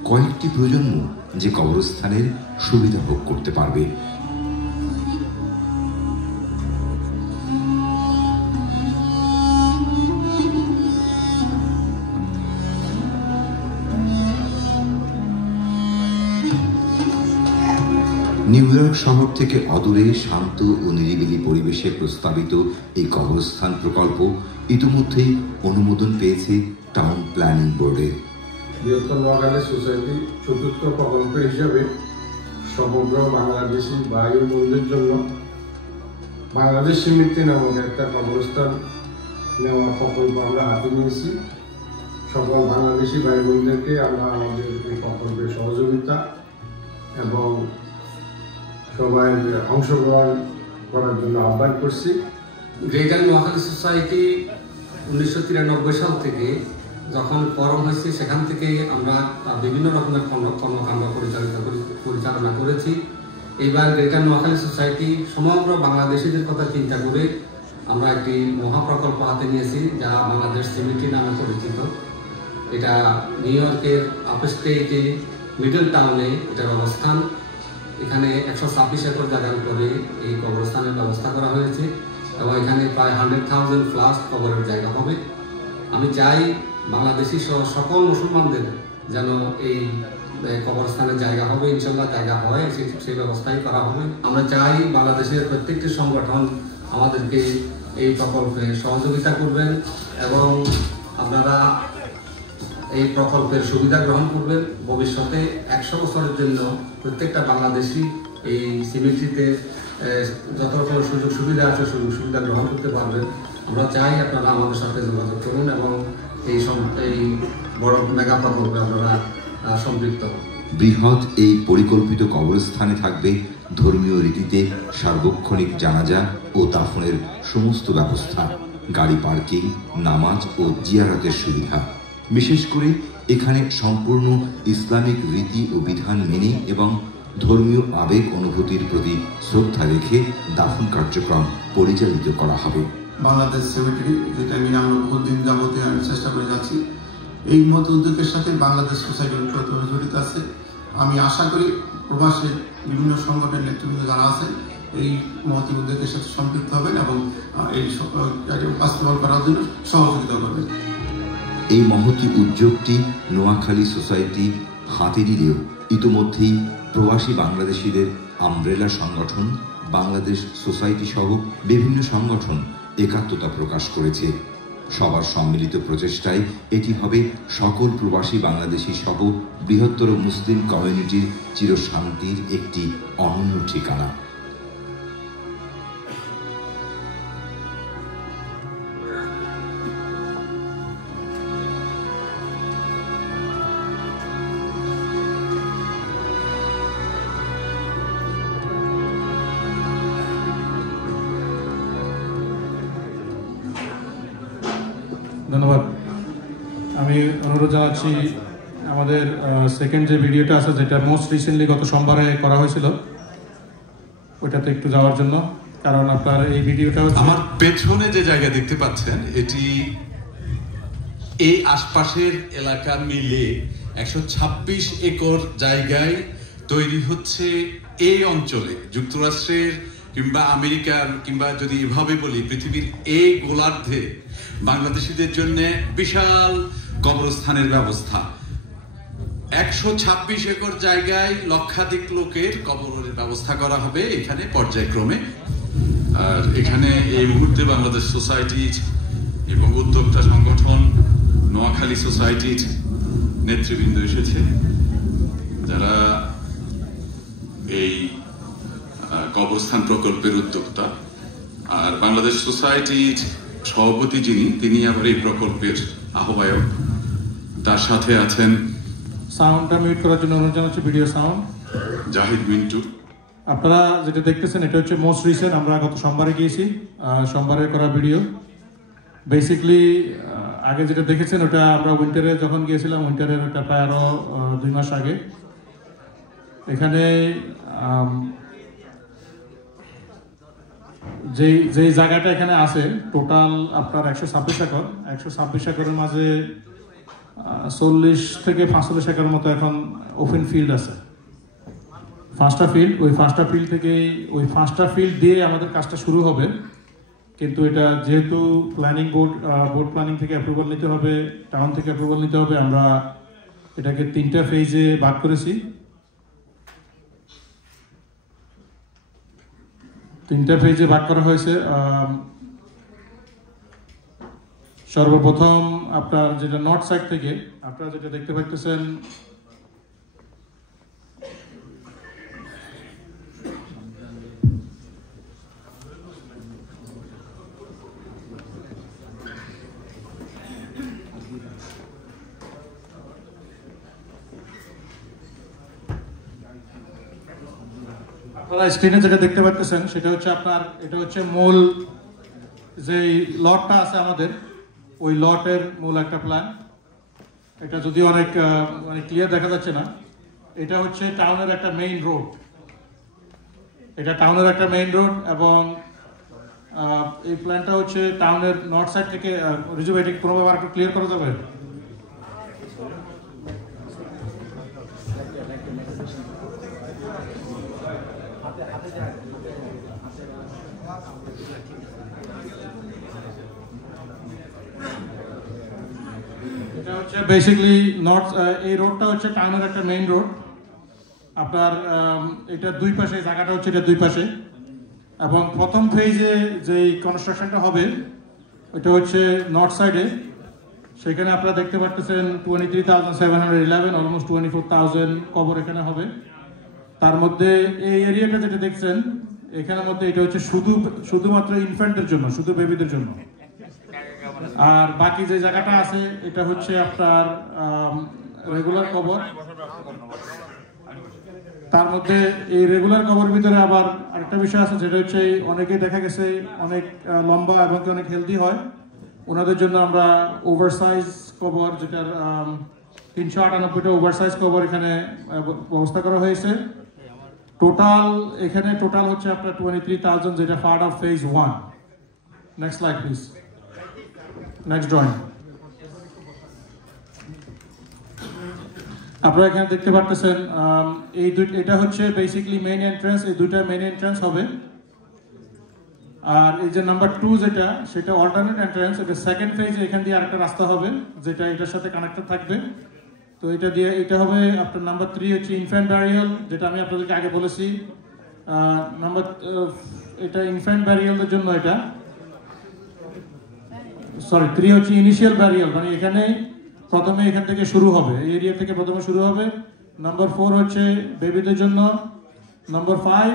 কয়েকটি প্রজন্ম যে কবরস্থানের সুবিধা ভোগ করতে পারবে। নিউ ইয়র্ক শহর থেকে অদূরে শান্ত ও নিরিবিলি পরিবেশে প্রস্তাবিত এই কবরস্থান প্রকল্প ইতিমধ্যেই অনুমোদন পেয়েছে টাউন প্ল্যানিং বোর্ডে। বৃহত্তর নোয়াখালী সোসাইটি চতুর্থ প্রকল্প হিসাবে সমগ্র বাংলাদেশি ভাই ও বোনদের জন্য বাংলাদেশ সমিতি নামক একটা কবরস্থান নেওয়া প্রকল্প আমরা হাতে নিয়েছি। সকল বাংলাদেশি ভাই বোনদেরকে আমরা আমাদের এই প্রকল্পের সহযোগিতা এবং সবাই অংশগ্রহণ করার জন্য আহ্বান করছি। গ্রেটার নোয়াখালী সোসাইটি 1993 সাল থেকে যখন ফরম হয়েছে, সেখান থেকে আমরা বিভিন্ন রকমের কর্মকাণ্ড পরিচালনা করেছি। এইবার গ্রেটার নোয়াখালী সোসাইটি সমগ্র বাংলাদেশিদের কথা চিন্তা করে আমরা একটি মহাপ্রকল্প হাতে নিয়েছি, যা বাংলাদেশ সিমিটি নামে পরিচিত। এটা নিউ ইয়র্কের আপস্টেটে মিডল টাউনে এটার অবস্থান। এখানে 126 একর জায়গার উপরে এই কবরস্থানের ব্যবস্থা করা হয়েছে এবং এখানে প্রায় 100,000 প্লাস কবরের জায়গা হবে। আমি চাই বাংলাদেশি সহ সকল মুসলমানদের যেন এই কবরস্থানের জায়গা হবে, ইনশাল্লাহ জায়গা হয়, সেই ব্যবস্থাই করা হবে। আমরা চাই বাংলাদেশের প্রত্যেকটি সংগঠন আমাদেরকে এই প্রকল্পে সহযোগিতা করবেন এবং আপনারা এই প্রকল্পের সুবিধা গ্রহণ করবেন। ভবিষ্যতে 100 বছরের জন্য প্রত্যেকটা বাংলাদেশি এই সিমিট্রিতে যত রকমের সুযোগ সুবিধা আছে সুযোগ সুবিধা গ্রহণ করতে পারবেন। আমরা চাই আপনারা আমাদের সাথে যোগাযোগ করুন এবং এই বড় মেগা প্রকল্পে আপনারা সম্পৃক্ত হন। বৃহৎ এই পরিকল্পিত কবরস্থানে থাকবে ধর্মীয় রীতিতে সার্বক্ষণিক জানাজা ও দাফনের সমস্ত ব্যবস্থা, গাড়ি পার্কিং, নামাজ ও জিয়ারতের সুবিধা। বিশেষ করে এখানে সম্পূর্ণ ইসলামিক রীতি ও বিধান মেনে এবং ধর্মীয় আবেগ অনুভূতির প্রতি শ্রদ্ধা রেখে দাফন কার্যক্রম পরিচালিত করা হবে। বাংলাদেশ সেমেটারি, যেটা আমি আমরা বহুদিন যাবতীয় আমি চেষ্টা করে যাচ্ছি, এই মত উদ্যোগের সাথে বাংলাদেশ সোসাইটি জড়িত আছে। আমি আশা করি প্রবাসী বিভিন্ন সংগঠনের নেতৃবৃন্দ যারা আছে এই মহতি উদ্যোগের সাথে সম্পৃক্ত হবেন এবং এই বাস্তবায়ন করার জন্য সহযোগিতা করবেন। এই মহতি উদ্যোগটি নোয়াখালী সোসাইটি হাতে নিলেও ইতিমধ্যেই প্রবাসী বাংলাদেশিদের আমব্রেলা সংগঠন, বাংলাদেশ সোসাইটি সহ বিভিন্ন সংগঠন একাত্মতা প্রকাশ করেছে। সবার সম্মিলিত প্রচেষ্টায় এটি হবে সকল প্রবাসী বাংলাদেশি সহ বৃহত্তর মুসলিম কমিউনিটির চিরশান্তির একটি অনন্য ঠিকানা। ধন্যবাদ। আমি অনুরোধ জানাচ্ছি আমাদের সেকেন্ড যে ভিডিওটা আছে, যেটা মোস্ট রিসেন্টলি গত সোমবারে করা হয়েছিল, ওইটাতে একটু যাওয়ার জন্য। কারণ আপনার এই ভিডিওটা আমার পেছনে যে জায়গা দেখতে পাচ্ছেন, এটি এই আশপাশের এলাকা মিলে 126 একর জায়গায় তৈরি হচ্ছে এই অঞ্চলে যুক্তরাষ্ট্রের কিংবা আমেরিকার কিংবা যদি এভাবে বলি পৃথিবীর এই গোলার্ধে বাংলাদেশিদের জন্য বিশাল কবরস্থানের ব্যবস্থা। 126 একর জায়গায় লক্ষাধিক লোকের কবরের ব্যবস্থা করা হবে এখানে পর্যায়ক্রমে। আর এখানে এই মুহূর্তে বাংলাদেশ সোসাইটির এবং উদ্যোক্তা সংগঠন নোয়াখালী সোসাইটির নেতৃবৃন্দ এসেছে, যারা এই কবরস্থান প্রকল্পের উদ্যোক্তা। আর বাংলাদেশ সোসাইটির সভাপতি যিনি, তিনি আবার এই প্রকল্পের আহ্বায়ক। তার সাথে আছেন, সাউন্ডটা মিউট করার জন্য অনুরোধ জানাচ্ছি, ভিডিও সাউন্ড, জাহিদ মিন্টু। আপনারা যেটা দেখতেছেন এটা হচ্ছে মোস্ট রিসেন্ট, আমরা গত সোমবারে গিয়েছি, সোমবারে করা ভিডিও। বেসিকলি আগে যেটা দেখেছেন ওটা আমরা উইন্টারে যখন গিয়েছিলাম, উইন্টারের ওটা প্রায় আরো 2 মাস আগে। এখানে যেই জায়গাটা এখানে আছে টোটাল আপনার 126 একর। 126 একরের মাঝে 40 থেকে 45 একর মতো এখন ওপেন ফিল্ড আছে। 5টা ফিল্ড, ওই 5টা ফিল্ড থেকে ওই 5টা ফিল্ড দিয়ে আমাদের কাজটা শুরু হবে। কিন্তু এটা যেহেতু প্ল্যানিং বোর্ড প্ল্যানিং থেকে অ্যাপ্রুভাল নিতে হবে, টাউন থেকে অ্যাপ্রুভাল নিতে হবে, আমরা এটাকে 3টা ফেজে ভাগ করেছি। 3টা ফেজে ভাগ করা হয়েছে। সর্বপ্রথম আপনার যেটা নর্থ সাইড থেকে আপনারা যেটা দেখতে পাচ্ছেন, আপনারা স্ক্রিনে যেটা দেখতে পাচ্ছেন সেটা হচ্ছে আপনার, এটা হচ্ছে মূল যে লটটা আছে আমাদের, ওই লটের মূল একটা প্ল্যান। এটা যদি অনেক মানে ক্লিয়ার দেখা যাচ্ছে না, এটা হচ্ছে টাউনের একটা মেইন রোড। এটা টাউনের একটা মেইন রোড এবং এই প্ল্যানটা হচ্ছে টাউনের নর্থ সাইড থেকে। রিজু এটাকে কোনোভাবে আর একটু ক্লিয়ার করা যাবে? এটা হচ্ছে বেসিক্যালি নর্থ, এই রোডটা হচ্ছে টাউনের একটা মেইন রোড। আপনার এটা দুই পাশে, জায়গাটা হচ্ছে এটা দুই পাশে। এবং প্রথম ফেজে যে কনস্ট্রাকশনটা হবে এটা হচ্ছে নর্থ সাইডে। সেখানে আপনারা দেখতে পাচ্ছেন 23,711, অলমোস্ট 24,000 কবর এখানে হবে। তার মধ্যে এই এরিয়াটা যেটা দেখছেন এখানের মধ্যে, এটা হচ্ছে শুধুমাত্র ইনফ্যান্টের জন্য, শুধু বেবিদের জন্য। আর বাকি যে জায়গাটা আছে এটা হচ্ছে আপনার রেগুলার কবর। তার মধ্যে এই রেগুলার কবর ভিতরে আবার আরেকটা বিষয় আছে, যেটা হচ্ছে অনেকেই দেখা গেছে অনেক লম্বা এবং অনেক হেলদি হয়, ওনাদের জন্য আমরা ওভারসাইজ কবর, যেটার 398টা ওভারসাইজ কবর এখানে ব্যবস্থা করা হয়েছে। টোটাল এখানে টোটাল হচ্ছে আপনার 23,000, যেটা part of phase 1। Next slide please, next drawing. আপনারা এখানে দেখতে পাচ্ছেন এটা হচ্ছে বেসিক্যালি মেইন এন্ট্রান্স। এই দুইটা মেইন এন্ট্রান্স হবে। আর এই যে নাম্বার 2 যেটা, সেটা অল্টারনেট এন্ট্রান্স। এটা সেকেন্ড ফেজে এখান দিয়ে আরেকটা রাস্তা হবে যেটা এটার সাথে কানেক্টেড থাকবে। তো এটা হবে আপনার নাম্বার 3 হচ্ছে ইনফ্যান্ট ব্যারিয়াল, যেটা আমি আপনাদেরকে আগে বলেছি। এটা ইনফ্যান্ট ব্যারিয়ালের জন্য, এটা 3 হচ্ছে ইনিশিয়াল ব্যারিয়াল, মানে এখানে প্রথমে এখান থেকে শুরু হবে, এই এরিয়া থেকে প্রথমে শুরু হবে। নাম্বার 4 হচ্ছে বেবিদের জন্য। নাম্বার 5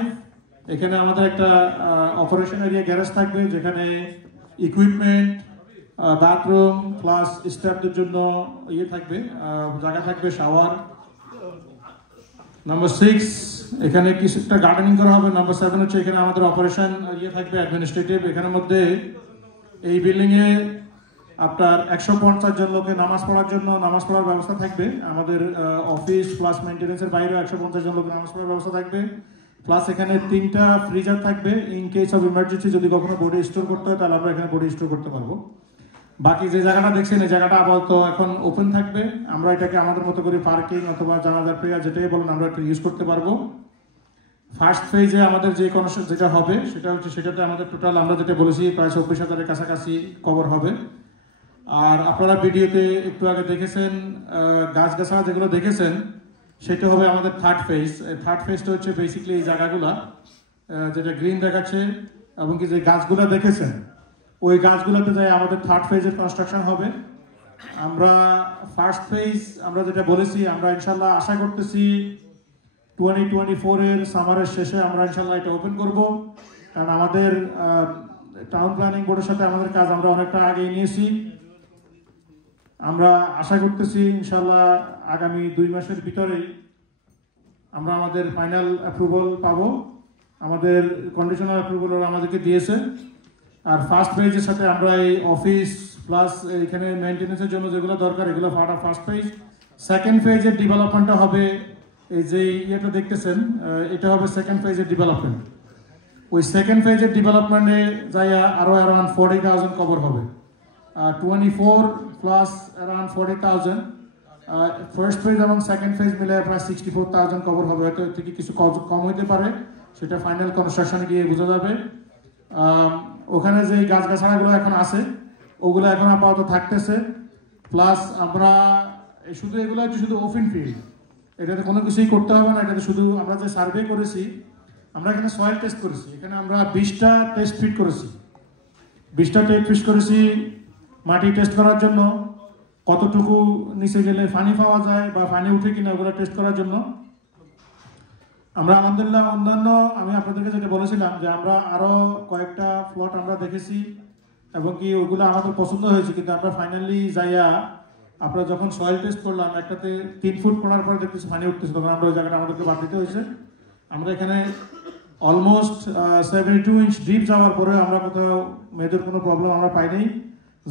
এখানে আমাদের একটা অপারেশন এরিয়া গ্যারেজ থাকবে, যেখানে ইকুইপমেন্ট, বাথরুম প্লাস স্টাফদের জন্য থাকবে, জায়গা থাকবে, শাওয়ার। নাম্বার 6 এখানে কিছুটা গার্ডেনিং করা হবে। নাম্বার 7 হচ্ছে এখানে আমাদের অপারেশন থাকবে, অ্যাডমিনিস্ট্রেটিভ। এখানের মধ্যে এই বিল্ডিং এ আপনার 150 জন লোকের নামাজ পড়ার ব্যবস্থা থাকবে। আমাদের অফিস প্লাস মেইনটেনেন্সের বাইরে 150 জন লোকের নামাজ পড়ার ব্যবস্থা থাকবে। প্লাস এখানে 3টা ফ্রিজার থাকবে, ইন কেস অফ ইমার্জেন্সি যদি কখনো বডি স্টোর করতে হয় তাহলে আমরা এখানে বডি স্টোর করতে পারবো। বাকি যে জায়গাটা দেখছেন, এই জায়গাটা আপাতত এখন ওপেন থাকবে। আমরা এটাকে আমাদের মতো করে পার্কিং অথবা জানাজার প্রেয়ার যেটাই বলেন আমরা এটা ইউজ করতে পারবো। ফার্স্ট ফেজে আমাদের যে কনস্ট্রাকশন যেটা হবে সেটাতে আমাদের টোটাল আমরা যেটা বলেছি প্রায় 24,000-এর কাছাকাছি কভার হবে। আর আপনারা ভিডিওতে একটু আগে দেখেছেন গাছগাছালা যেগুলো দেখেছেন, সেটা হবে আমাদের থার্ড ফেজ। থার্ড ফেজটা হচ্ছে বেসিক্যালি এই জায়গাগুলা যেটা গ্রিন দেখাচ্ছে, এবং কি যে গাছগুলো দেখেছেন ওই গাছগুলোতে যাই আমাদের থার্ড ফেজের কনস্ট্রাকশন হবে। আমরা ফার্স্ট ফেজ আমরা যেটা বলেছি, আমরা ইনশাল্লাহ আশা করতেছি 2024-এর সামারের শেষে আমরা ইনশাল্লাহ এটা ওপেন করব। কারণ আমাদের টাউন প্ল্যানিং বোর্ডের সাথে আমাদের কাজ আমরা অনেকটা আগেই নিয়েছি। আমরা আশা করতেছি ইনশাল্লাহ আগামী 2 মাসের ভিতরেই আমরা আমাদের ফাইনাল অ্যাপ্রুভাল পাবো। আমাদের কন্ডিশনাল অ্যাপ্রুভাল আমাদেরকে দিয়েছে। আর ফার্স্ট ফেজের সাথে আমরা এই অফিস প্লাস এখানে মেইনটেনেন্সের জন্য যেগুলো দরকার, এগুলো part of first phase. Second ফেজের ডেভেলপমেন্টটা হবে, এই যে ইয়েটা দেখতেছেন, এটা হবে সেকেন্ড ফেজের ডেভেলপমেন্ট। ওই সেকেন্ড ফেজের ডেভেলপমেন্টে যাই আরো অ্যারাউন্ড 40,000 কভার হবে। 24 প্লাস অ্যারাউন্ড 40,000। ফার্স্ট ফেজ এবং সেকেন্ড ফেজ মিলে প্রায় 64,000 কভার হবে। হয়তো এর থেকে কিছু কম হইতে পারে, সেটা ফাইনাল কনস্ট্রাকশনে গিয়ে বোঝা যাবে। ওখানে যে গাছগাছালাগুলো এখন আছে ওগুলো এখন আপাতত থাকতেছে। প্লাস আমরা শুধু এগুলো হচ্ছে শুধু ওপেন ফিল্ড, এটাতে কোনো কিছুই করতে হবে না। এটাতে শুধু আমরা যে সার্ভে করেছি, আমরা এখানে সয়েল টেস্ট করেছি। এখানে আমরা 20টা টেস্ট ফিট করেছি। 20টা টেস্ট ফিট করেছি মাটি টেস্ট করার জন্য, কতটুকু নিচে গেলে পানি পাওয়া যায় বা পানি উঠে কিনা ওগুলো টেস্ট করার জন্য। আমরা আলহামদুলিল্লাহ অন্যান্য আমি আপনাদেরকে যেটা বলেছিলাম যে আমরা আরো কয়েকটা প্লট আমরা দেখেছি এবং কি ওগুলো আমাদের পছন্দ হয়েছে, কিন্তু আমরা ফাইনালি যাইয়া আমরা যখন সয়েল টেস্ট করলাম, একটাতে 3 ফুট করার পরে দেখতেছি পানি উঠতেছে, তখন আমরা ওই জায়গাটা আমাদেরকে বাদ দিতে হয়েছে। আমরা এখানে অলমোস্ট 72 ইঞ্চ ডিপ যাওয়ার পরে আমরা কোথাও মেজর কোনো প্রবলেম আমরা পাইনি,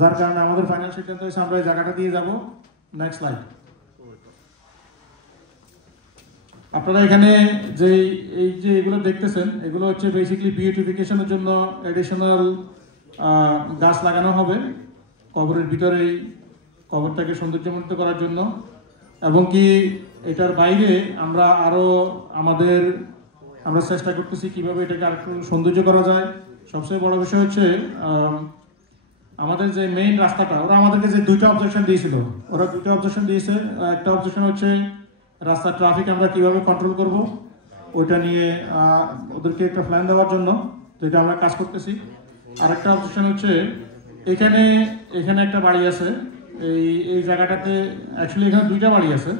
যার কারণে আমাদের ফাইনাল সিদ্ধান্ত হয়েছে আমরা এই জায়গাটা দিয়ে যাব। Next slide. আপনারা এখানে যে এই যে এগুলো দেখতেছেন, এগুলো হচ্ছে বেসিক্যালি বিউটিফিকেশনের জন্য এডিশনাল গাছ লাগানো হবে কবরের ভিতরেই, কবরটাকে সৌন্দর্যমণ্ডিত করার জন্য। এবং কি এটার বাইরে আমরা আরো আমরা চেষ্টা করতেছি কিভাবে এটাকে আরেকটু সৌন্দর্য করা যায়। সবচেয়ে বড় বিষয় হচ্ছে আমাদের যে মেইন রাস্তাটা, ওরা আমাদেরকে যে 2টা অবজেকশন দিয়েছিল, ওরা 2টা অবজেকশন দিয়েছে। একটা অবজেকশন হচ্ছে রাস্তার ট্রাফিক আমরা কিভাবে কন্ট্রোল করব, ওইটা নিয়ে ওদেরকে একটা প্ল্যান দেওয়ার জন্য, যেটা আমরা কাজ করতেছি। আর একটা অবজেকশন হচ্ছে এখানে একটা বাড়ি আছে, এই জায়গাটাতে অ্যাকচুয়ালি এখানে 2টা বাড়ি আছে।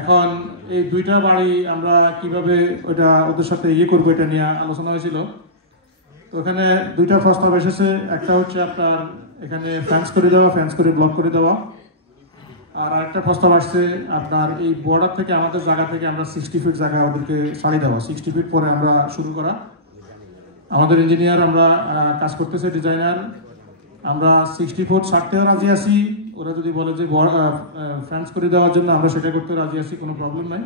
এখন এই 2টা বাড়ি আমরা কিভাবে ওটা ওদের সাথে করবো, এটা নিয়ে আলোচনা হয়েছিল। তো ওখানে 2টা প্রস্তাব এসেছে। একটা হচ্ছে আপনার এখানে ফেন্স করে দেওয়া, ফেন্স করে ব্লক করে দেওয়া। আর আরেকটা প্রস্তাব আসছে আপনার এই বর্ডার থেকে আমাদের জায়গা থেকে আমরা 60 ফিট জায়গা ওদেরকে ছাড়ি দেওয়া, 60 ফিট পরে আমরা শুরু করা। আমাদের ইঞ্জিনিয়ার আমরা কাজ করতেছে, ডিজাইনার, আমরা 60 ফুট ছাড়তেও রাজি আছি। ওরা যদি বলে যে ফেন্স করে দেওয়ার জন্য আমরা সেটা করতে রাজি আছি, কোনো প্রবলেম নাই।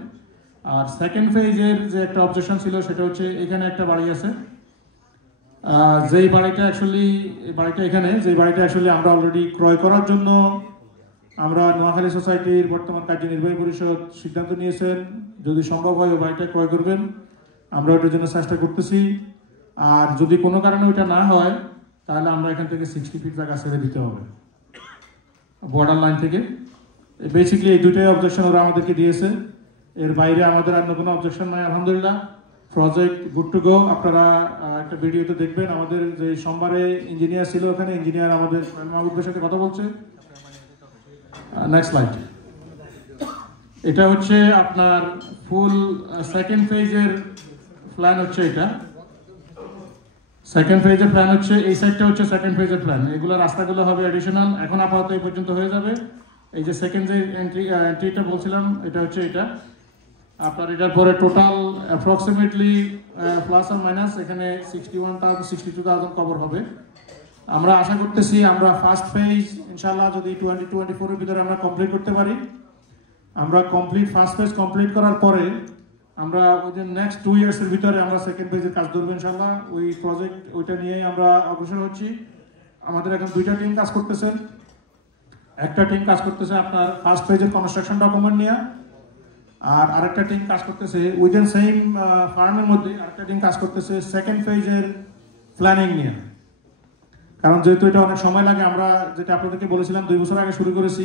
আর সেকেন্ড ফেজের যে একটা অবজেকশন ছিল সেটা হচ্ছে এখানে একটা বাড়ি আছে, যেই বাড়িটা অ্যাকচুয়ালি আমরা অলরেডি ক্রয় করার জন্য আমরা নোয়াখালী সোসাইটির বর্তমান কার্যনির্বাহী পরিষদ সিদ্ধান্ত নিয়েছেন যদি সম্ভব হয় ওই বাড়িটা ক্রয় করবেন। আমরা ওটার জন্য চেষ্টা করতেছি। আর যদি কোনো কারণে ওইটা না হয় তাহলে আমরা এখান থেকে 60 ফিট জায়গা ছেড়ে দিতে হবে বর্ডার লাইন থেকে। বেসিক্যালি এই দুটোই অবজেকশন ওরা আমাদেরকে দিয়েছে, এর বাইরে আমাদের আর কোনো অবজেকশন নাই। আলহামদুলিল্লাহ, প্রজেক্ট গুড টু গো। আপনারা একটা ভিডিওতে দেখবেন আমাদের যে সোমবারে ইঞ্জিনিয়ার ছিল ওখানে, ইঞ্জিনিয়ার আমাদের মাহবুবের সাথে কথা বলছে। Next slide. এটা হচ্ছে আপনার ফুল সেকেন্ড ফেজের প্ল্যান হচ্ছে এটা। সেকেন্ড ফেজের প্ল্যান হচ্ছে এই সাইডটা হচ্ছে সেকেন্ড ফেজের প্ল্যান। এগুলো রাস্তাগুলো হবে অ্যাডিশনাল, এখন আপাতত এই পর্যন্ত হয়ে যাবে। এই যে সেকেন্ড যে এন্ট্রিটা বলছিলাম এটা হচ্ছে এটা আপনার। এটার পরে টোটাল অ্যাপ্রক্সিমেটলি প্লাস আর মাইনাস এখানে 61,000 62,000 কভার হবে। আমরা আশা করতেছি আমরা ফার্স্ট ফেজ ইনশাআল্লাহ যদি 2024 এর ভিতরে আমরা কমপ্লিট করতে পারি। আমরা ফার্স্ট ফেজ কমপ্লিট করার পরে আমরা উইদিন নেক্সট 2 ইয়ার্স এর ভিতরে আমরা সেকেন্ড ফেজের কাজ ধরবো ইনশাআল্লাহ। ওই প্রজেক্ট ওইটা নিয়েই আমরা অগ্রসর হচ্ছি। আমাদের এখন দুইটা টিম কাজ করতেছে। একটা টিম কাজ করতেছে আপনার ফার্স্ট ফেজের কনস্ট্রাকশন ডকুমেন্ট নিয়ে, আর আরেকটা টিম কাজ করতেছে উইদিন সেম ফার্মের মধ্যে আরেকটা টিম কাজ করতেছে সেকেন্ড ফেজের প্ল্যানিং নিয়ে। কারণ যেহেতু এটা অনেক সময় লাগে, আমরা যেটা আপনাদেরকে বলেছিলাম 2 বছর আগে শুরু করেছি,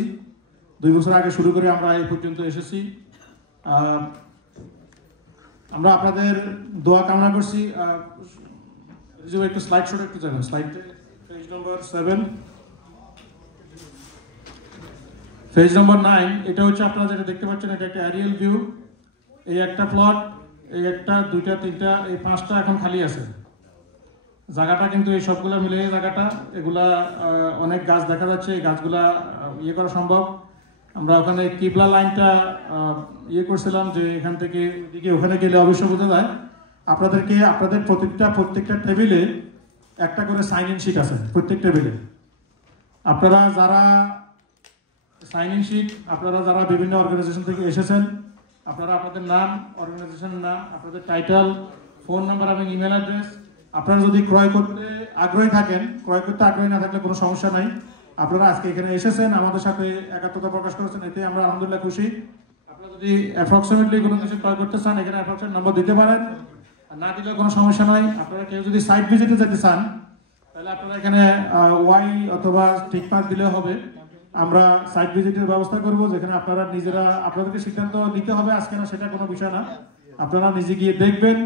2 বছর আগে শুরু করে আমরা এই পর্যন্ত এসেছি। আমরা আপনাদের দোয়া কামনা করছি। একটু স্লাইড শোটা একটু যাবেন, স্লাইড পেজ নম্বর 7, পেজ নম্বর 9। এটা হচ্ছে আপনারা যেটা দেখতে পাচ্ছেন এটা একটা এরিয়াল ভিউ। এই একটা প্লট, এই একটা, দুইটা, তিনটা, এই 5টা এখন খালি আছে জায়গাটা, কিন্তু এই সবগুলা মিলে জায়গাটা এগুলা অনেক গাছ দেখা যাচ্ছে। এই গাছগুলা ইয়ে করা সম্ভব। আমরা ওখানে কিবলা লাইনটা ইয়ে করছিলাম যে এখান থেকে এদিকে ওখানে গেলে অবশ্য বোঝা যায়। আপনাদের প্রত্যেকটা টেবিলে একটা করে সাইন ইন শিট আছে প্রত্যেক টেবিলে। আপনারা যারা সাইন ইন শিট, আপনারা যারা বিভিন্ন অর্গানাইজেশন থেকে এসেছেন, আপনারা আপনাদের নাম, অর্গানাইজেশনের নাম, আপনাদের টাইটেল, ফোন নাম্বার এবং ইমেল অ্যাড্রেস, আপনারা যদি ক্রয় করতে আগ্রহী না থাকলে কোনো সমস্যা নাই। আপনারা আজকে এখানে এসেছেন, আমাদের সাথে একাত্মতা প্রকাশ করেছেন, এতে আমরা আলহামদুলিল্লাহ খুশি। আপনারা যদি অ্যাপ্রক্সিমেটলি কোনো কিছু ক্রয় করতে চান এখানে অ্যাপ্রক্সিমেট নাম্বার দিতে পারেন, না দিলেও কোনো সমস্যা নাই। আপনারা কেউ যদি সাইট ভিজিটে যেতে চান তাহলে আপনারা এখানে ওয়াই অথবা টিক মার্ক দিলেও হবে। আমরা সাইট ভিজিটের ব্যবস্থা করব, যেখানে আপনারা নিজেরা আপনাদেরকে সিদ্ধান্ত নিতে হবে আজকে না, সেটা কোনো বিষয় না। আপনারা নিজে গিয়ে দেখবেন,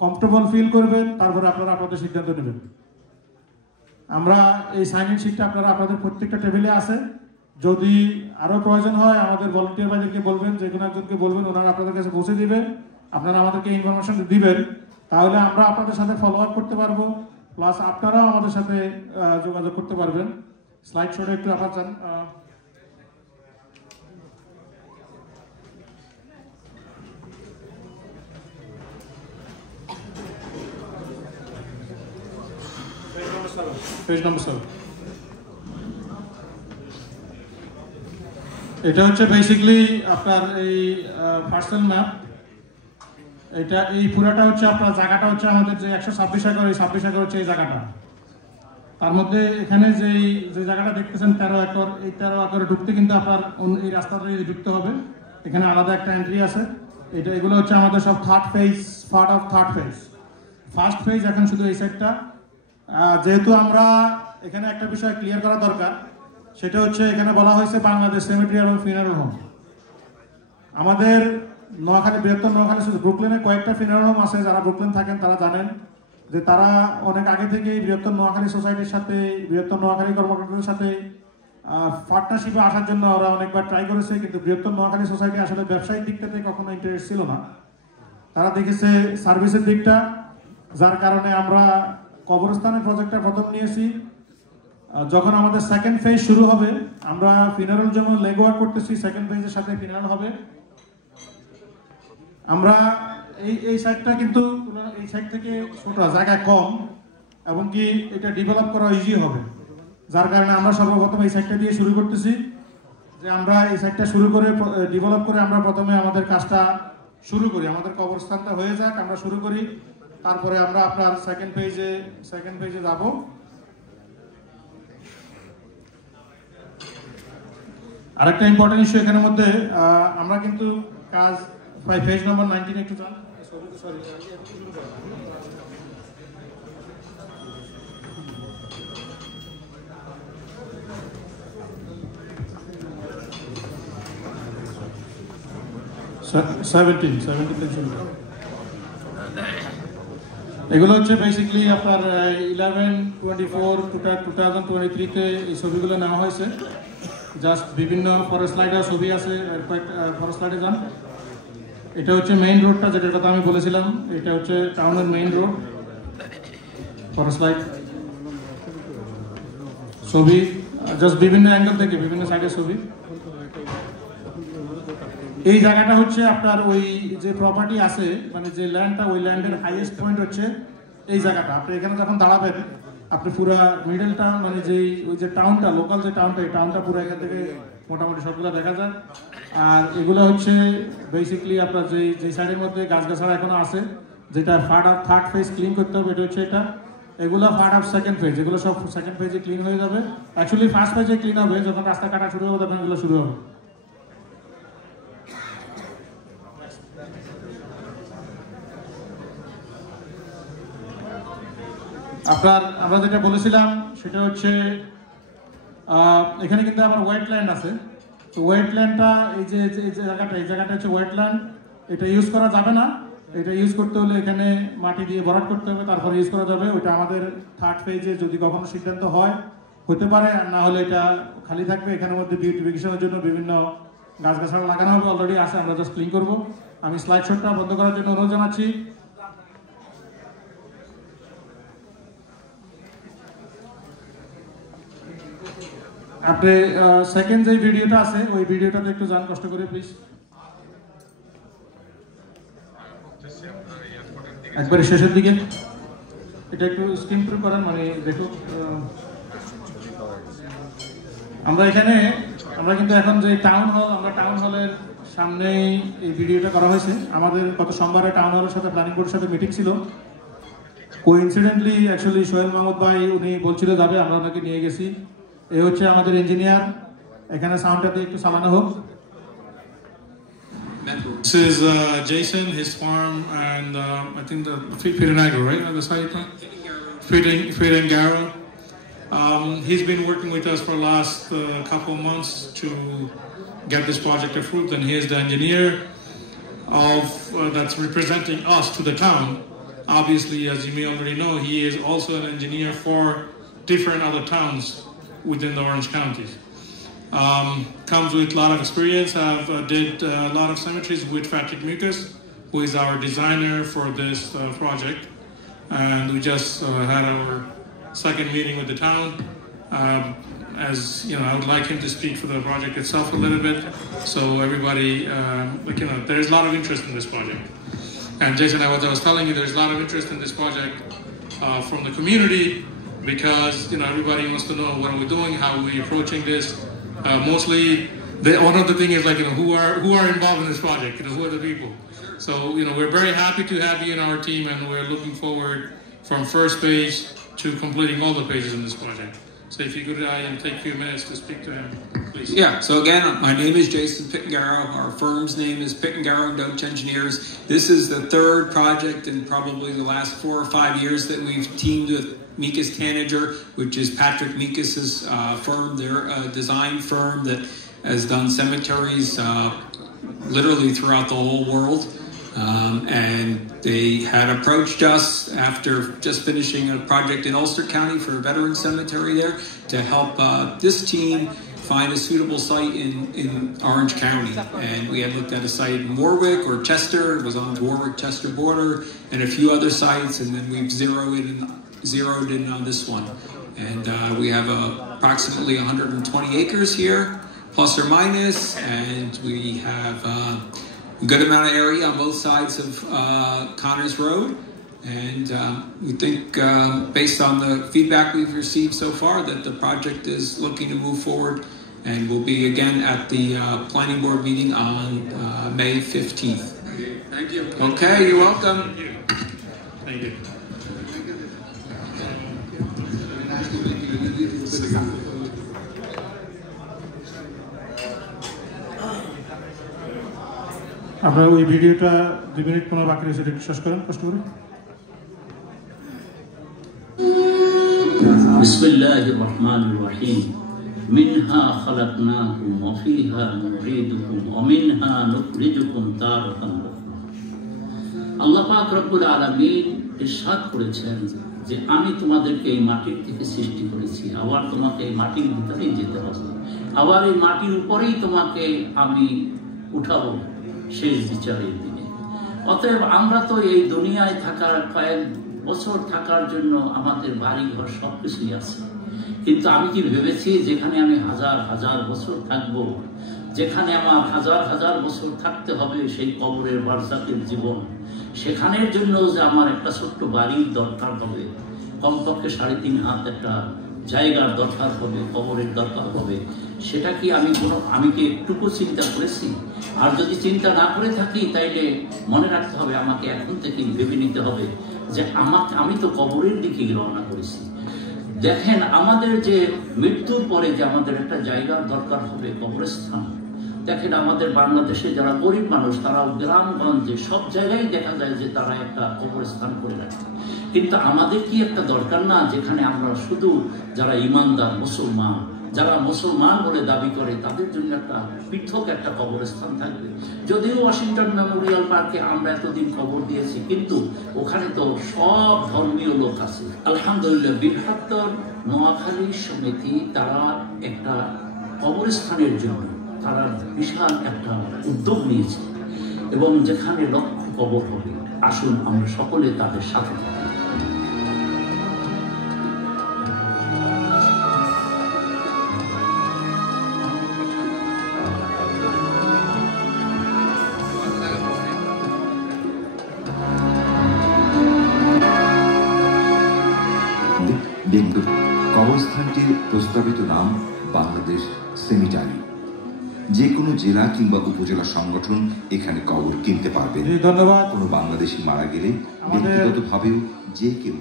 কমফর্টেবল ফিল করবেন, তারপরে আপনারা আপনাদের সিদ্ধান্ত নেবেন। আমরা এই সাইন ইন শিটটা আপনাদের প্রত্যেকটা টেবিলে আছে। যদি আরো প্রয়োজন হয় আমাদের ভলান্টিয়ার ভাইদেরকে বলবেন, যে কোনো একজনকে বলবেন, ওনারা আপনাদের কাছে পৌঁছে দিবেন, আপনারা আমাদেরকে ইনফরমেশন দিবেন, তাহলে আমরা আপনাদের সাথে ফলো আপ করতে পারবো, প্লাস আপনারাও আমাদের সাথে যোগাযোগ করতে পারবেন। স্লাইড শোটা একটু আপনারা চান। পেজ নম্বর 7। এটা হচ্ছে বেসিক্যালি আপনার এই পার্সেল ম্যাপ। এটা এই পুরাটা হচ্ছে আপনার জায়গাটা হচ্ছে আমাদের যে 126 একর, এই 26 একর হচ্ছে এই জায়গাটা। তার মধ্যে এখানে যে জায়গাটা দেখতেছেন 13 একর, এই 13 একরে ঢুকতে কিন্তু আপনার এই রাস্তাটা ঢুকতে হবে। এখানে আলাদা একটা এন্ট্রি আছে। এগুলো হচ্ছে আমাদের সব third phase, part of third phase. First phase এখন শুধু এই সাইডটা। যেহেতু আমরা এখানে একটা বিষয় ক্লিয়ার করা দরকার, সেটা হচ্ছে এখানে বলা হয়েছে বাংলাদেশ সেমেট্রি এবং ফিনারেল হোম। আমাদের নোয়াখালী, বৃহত্তর নোয়াখালী ব্রুকলিনে কয়েকটা ফিনারেল হোম আছে। যারা ব্রুকলিন থাকেন তারা জানেন যে তারা অনেক আগে থেকেই বৃহত্তর নোয়াখালী সোসাইটির সাথে, বৃহত্তর নোয়াখালী কর্মকর্তাদের সাথে পার্টনারশিপে আসার জন্য ওরা অনেকবার ট্রাই করেছে, কিন্তু বৃহত্তর নোয়াখালী সোসাইটি আসলে ব্যবসায়িক দিকটাতে কখনো ইন্টারেস্ট ছিল না। তারা দেখেছে সার্ভিসের দিকটা, যার কারণে আমরা কবরস্থানের প্রজেক্টটা প্রথম নিয়েছি। যখন আমাদের সেকেন্ড ফেজ শুরু হবে, আমরা ফিনারেল জন্য লেগ ওয়ার্ক করতেছি, সেকেন্ড ফেজের সাথে ফিনারেল হবে। আমরা এই সাইডটা কিন্তু এই সাইড থেকে ছোট, জায়গা কম, এবং কি এটা ডেভেলপ করা ইজি হবে, যার কারণে আমরা সর্বপ্রথম এই সাইডটা দিয়ে শুরু করতেছি। যে আমরা এই সাইডটা শুরু করে ডেভেলপ করে আমরা প্রথমে আমাদের কাজটা শুরু করি, আমাদের কবরস্থানটা হয়ে যাক, আমরা শুরু করি, তারপরে আমরা আপনার সেকেন্ড পেজে যাব। আরেকটা ইম্পর্টেন্ট ইস্যু এখানের মধ্যে, আমরা কিন্তু কাজ পেজ নাম্বার 19 একটু যান, সরি 17 এগুলো হচ্ছে বেসিক্যালি আপনার 11/24/2023-তে এই ছবিগুলো নেওয়া হয়েছে। জাস্ট বিভিন্ন ফরেস্ট লাইটের ছবি আছে, ফরেস্ট লাইটে যান। এটা হচ্ছে মেইন রোডটা, যেটার কথা আমি বলেছিলাম, এটা হচ্ছে টাউনের মেইন রোড, ফরেস্ট লাইট ছবি, জাস্ট বিভিন্ন অ্যাঙ্গেল থেকে বিভিন্ন সাইডের ছবি। এই জায়গাটা হচ্ছে আপনার ওই যে প্রপার্টি আছে, মানে যে ল্যান্ডটা, ওই ল্যান্ডের হাইয়েস্ট পয়েন্ট হচ্ছে এই জায়গাটা। আপনি এখানে যখন দাঁড়াবেন, আপনি পুরো মিডল টাউন, মানে যেই ওই যে টাউনটা, লোকাল যে টাউনটা, এই টাউনটা পুরো এখান থেকে মোটামুটি সবগুলো দেখা যায়। আর এগুলো হচ্ছে বেসিক্যালি আপনার যে সাইডের মধ্যে গাছগাছাড়া এখনো আছে, যেটা থার্ড ফেজ ক্লিন করতে হবে, এটা হচ্ছে এটা। এগুলো পার্ট অফ সেকেন্ড ফেজ, এগুলো সব সেকেন্ড ফেজে ক্লিন হয়ে যাবে। অ্যাকচুয়ালি ফার্স্ট ফেজে ক্লিন হবে, যখন রাস্তা কাটা শুরু হবে তখন এগুলো শুরু হবে। আপনার আমরা যেটা বলেছিলাম সেটা হচ্ছে এখানে কিন্তু আবার ওয়েটল্যান্ড আছে। তো ওয়েটল্যান্ডটা এই জায়গাটা হচ্ছে ওয়েটল্যান্ড, এটা ইউজ করা যাবে না। এটা ইউজ করতে হলে এখানে মাটি দিয়ে ভরাট করতে হবে, তারপরে ইউজ করা যাবে। ওটা আমাদের থার্ড ফেজে যদি কখনো সিদ্ধান্ত হয় হতে পারে, আর না হলে এটা খালি থাকবে। এখানের মধ্যে বিউটিফিকেশনের জন্য বিভিন্ন গাছগাছাড়া লাগানো হবে, অলরেডি আছে, আমরা জাস্ট ক্লিন করবো। আমি স্লাইড শটটা বন্ধ করার জন্য অনুরোধ জানাচ্ছি। আপনি সেকেন্ড যে ভিডিওটা আছে, ওই ভিডিওটাতে একটু যান কষ্ট করে প্লিজ, একবারে শেষের দিকে। এটা একটু স্ক্রিন থ্রু করেন, মানে দেখুন। আমরা কিন্তু এখন যে টাউন হল, আমরা টাউন হলের সামনেই এই ভিডিওটা করা হয়েছে। আমাদের গত সোমবারে টাউন হলের সাথে প্ল্যানিং বোর্ডের সাথে মিটিং ছিল। কোইন্সিডেন্টলি অ্যাকচুয়ালি সোহেল মাহমুদ ভাই উনি বলছিল যাবে, আমরা ওনাকে নিয়ে গেছি। এই হচ্ছে আমাদের ইঞ্জিনিয়ার, এখানে সাউন্ডটাতে একটু চালানো হোক। This is Jason, his farm, and I think the Fidanagro, right? That's how you call it? Fidangaro. He's been working with us for the last couple of months to get this project approved, and he is the engineer that's representing us to the town. Obviously, as you may already know, he is also an engineer for different other towns within the Orange counties. Comes with a lot of experience. I've did a lot of cemeteries with Patrick Mucus, who is our designer for this project. And we just had our second meeting with the town. As you know, I would like him to speak for the project itself a little bit. So everybody, there's a lot of interest in this project. And Jason, as I was telling you, there's a lot of interest in this project from the community, because everybody wants to know what are we doing, how are we approaching this. Mostly, one of the things is who are involved in this project. Who are the people? So we're very happy to have you in our team, and we're looking forward from first page to completing all the pages in this project. So if you could take a few minutes to speak to him, please. Yeah, so again, my name is Jason Pittengaro. Our firm's name is Pittengaro and Deutsch Engineers. This is the third project in probably the last 4 or 5 years that we've teamed with Mikas Tanager, which is Patrick Mikas's firm. They're a design firm that has done cemeteries literally throughout the whole world. And they had approached us after just finishing a project in Ulster County for a veteran cemetery there to help this team find a suitable site in Orange County. And we had looked at a site in Warwick or Chester. It was on the Warwick-Chester border, and a few other sites, and then we've zeroed in on this one. And we have approximately 120 acres here, plus or minus, and we have a good amount of area on both sides of Connors Road. And we think, based on the feedback we've received so far, that the project is looking to move forward, and will be again at the planning board meeting on May 15th. Thank you. Okay, you're welcome. Thank you. আপনারা ওই ভিডিওটা 2 minute 15 বাকি রয়েছে, একটু শেষ করেন কষ্ট করে। বিসমিল্লাহির রহমানির রহিম। মিনহা খালাকনাকুম ওয়া ফিহা নুঈদুকুম ওয়া মিনহা নুখরিজুকুম তারাতান উখরা। আল্লাহ পাক রব্বুল আলামিন ইরশাদ করেছেন যে আমি তোমাদেরকে এই মাটির থেকে সৃষ্টি করেছি, আবার তোমাকে এই মাটির ভিতরেই যেতে হবে, আবার এই মাটির উপরেই তোমাকে আমি উঠাবো শেষ বিচারের দিনে। অতএব আমরা তো এই দুনিয়ায় থাকার কয়েক বছর থাকার জন্য আমাদের বাড়ি ঘর সবকিছুই আছে, কিন্তু আমি কি ভেবেছি যেখানে আমি হাজার হাজার বছর থাকবো, যেখানে আমার হাজার হাজার বছর থাকতে হবে, সেই কবরের বারজাকের জীবন, সেখানের জন্য যে আমার একটা ছোট্ট বাড়ির দরকার হবে, কমপক্ষে 3.5 হাত একটা জায়গার দরকার হবে, কবরের দরকার হবে, সেটা কি আমি কি একটুকু চিন্তা করেছি? আর যদি চিন্তা না করে থাকি তাইলে মনে রাখতে হবে, আমাকে এখন থেকে ভেবে নিতে হবে যে আমি তো কবরের দিকে রওনা করেছি। দেখেন, আমাদের যে মৃত্যুর পরে যে আমাদের একটা জায়গার দরকার হবে, কবরস্থান। দেখেন, আমাদের বাংলাদেশে যারা গরিব মানুষ, তারা গ্রামগঞ্জে সব জায়গায় দেখা যায় যে তারা একটা কবরস্থান করে রাখে, কিন্তু আমাদের কি একটা দরকার না যেখানে আমরা শুধু যারা ইমানদার মুসলমান, যারা মুসলমান বলে দাবি করে, তাদের জন্য একটা পৃথক একটা কবরস্থান থাকবে। যদিও ওয়াশিংটন মেমোরিয়াল পার্কে আমরা এতদিন কবর দিয়েছি, কিন্তু ওখানে তো সব ধর্মীয় লোক আছে। আলহামদুলিল্লাহ, বৃহত্তর নোয়াখালী সমিতি তারা একটা কবরস্থানের জন্য তারা বিশাল একটা উদ্যোগ নিয়েছে, এবং যেখানে লক্ষ কবর হবে। আসুন আমরা সকলে তাদের সাথে থাকি। কবরস্থানটির প্রস্তাবিত নাম বাংলাদেশ সেমিটারি। যে কোনো জেলা কিংবা উপজেলা সংগঠন এখানে কবর কিনতে পারবে। ধন্যবাদ। কোনো বাংলাদেশি মারা গেলে ব্যক্তিগতভাবেও যে কেউ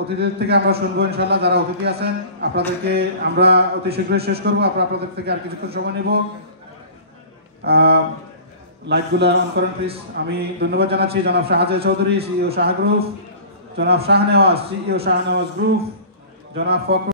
অতিথিদের থেকে আমরা শুনবো ইনশাল্লাহ। যারা অতিথি আছেন আপনাদেরকে আমরা অতি শীঘ্রই শেষ করবো, আপনাদের থেকে আর কিছুক্ষণ সময় নেব। লাইটগুলো অন করেন প্লিজ। আমি ধন্যবাদ জানাচ্ছি জনাব শাহজাদ চৌধুরী, সিইও শাহ গ্রুপ, জনাব শাহনেওয়াজ, সিইও শাহনেওয়াজ গ্রুপ, জনাব ফখরুল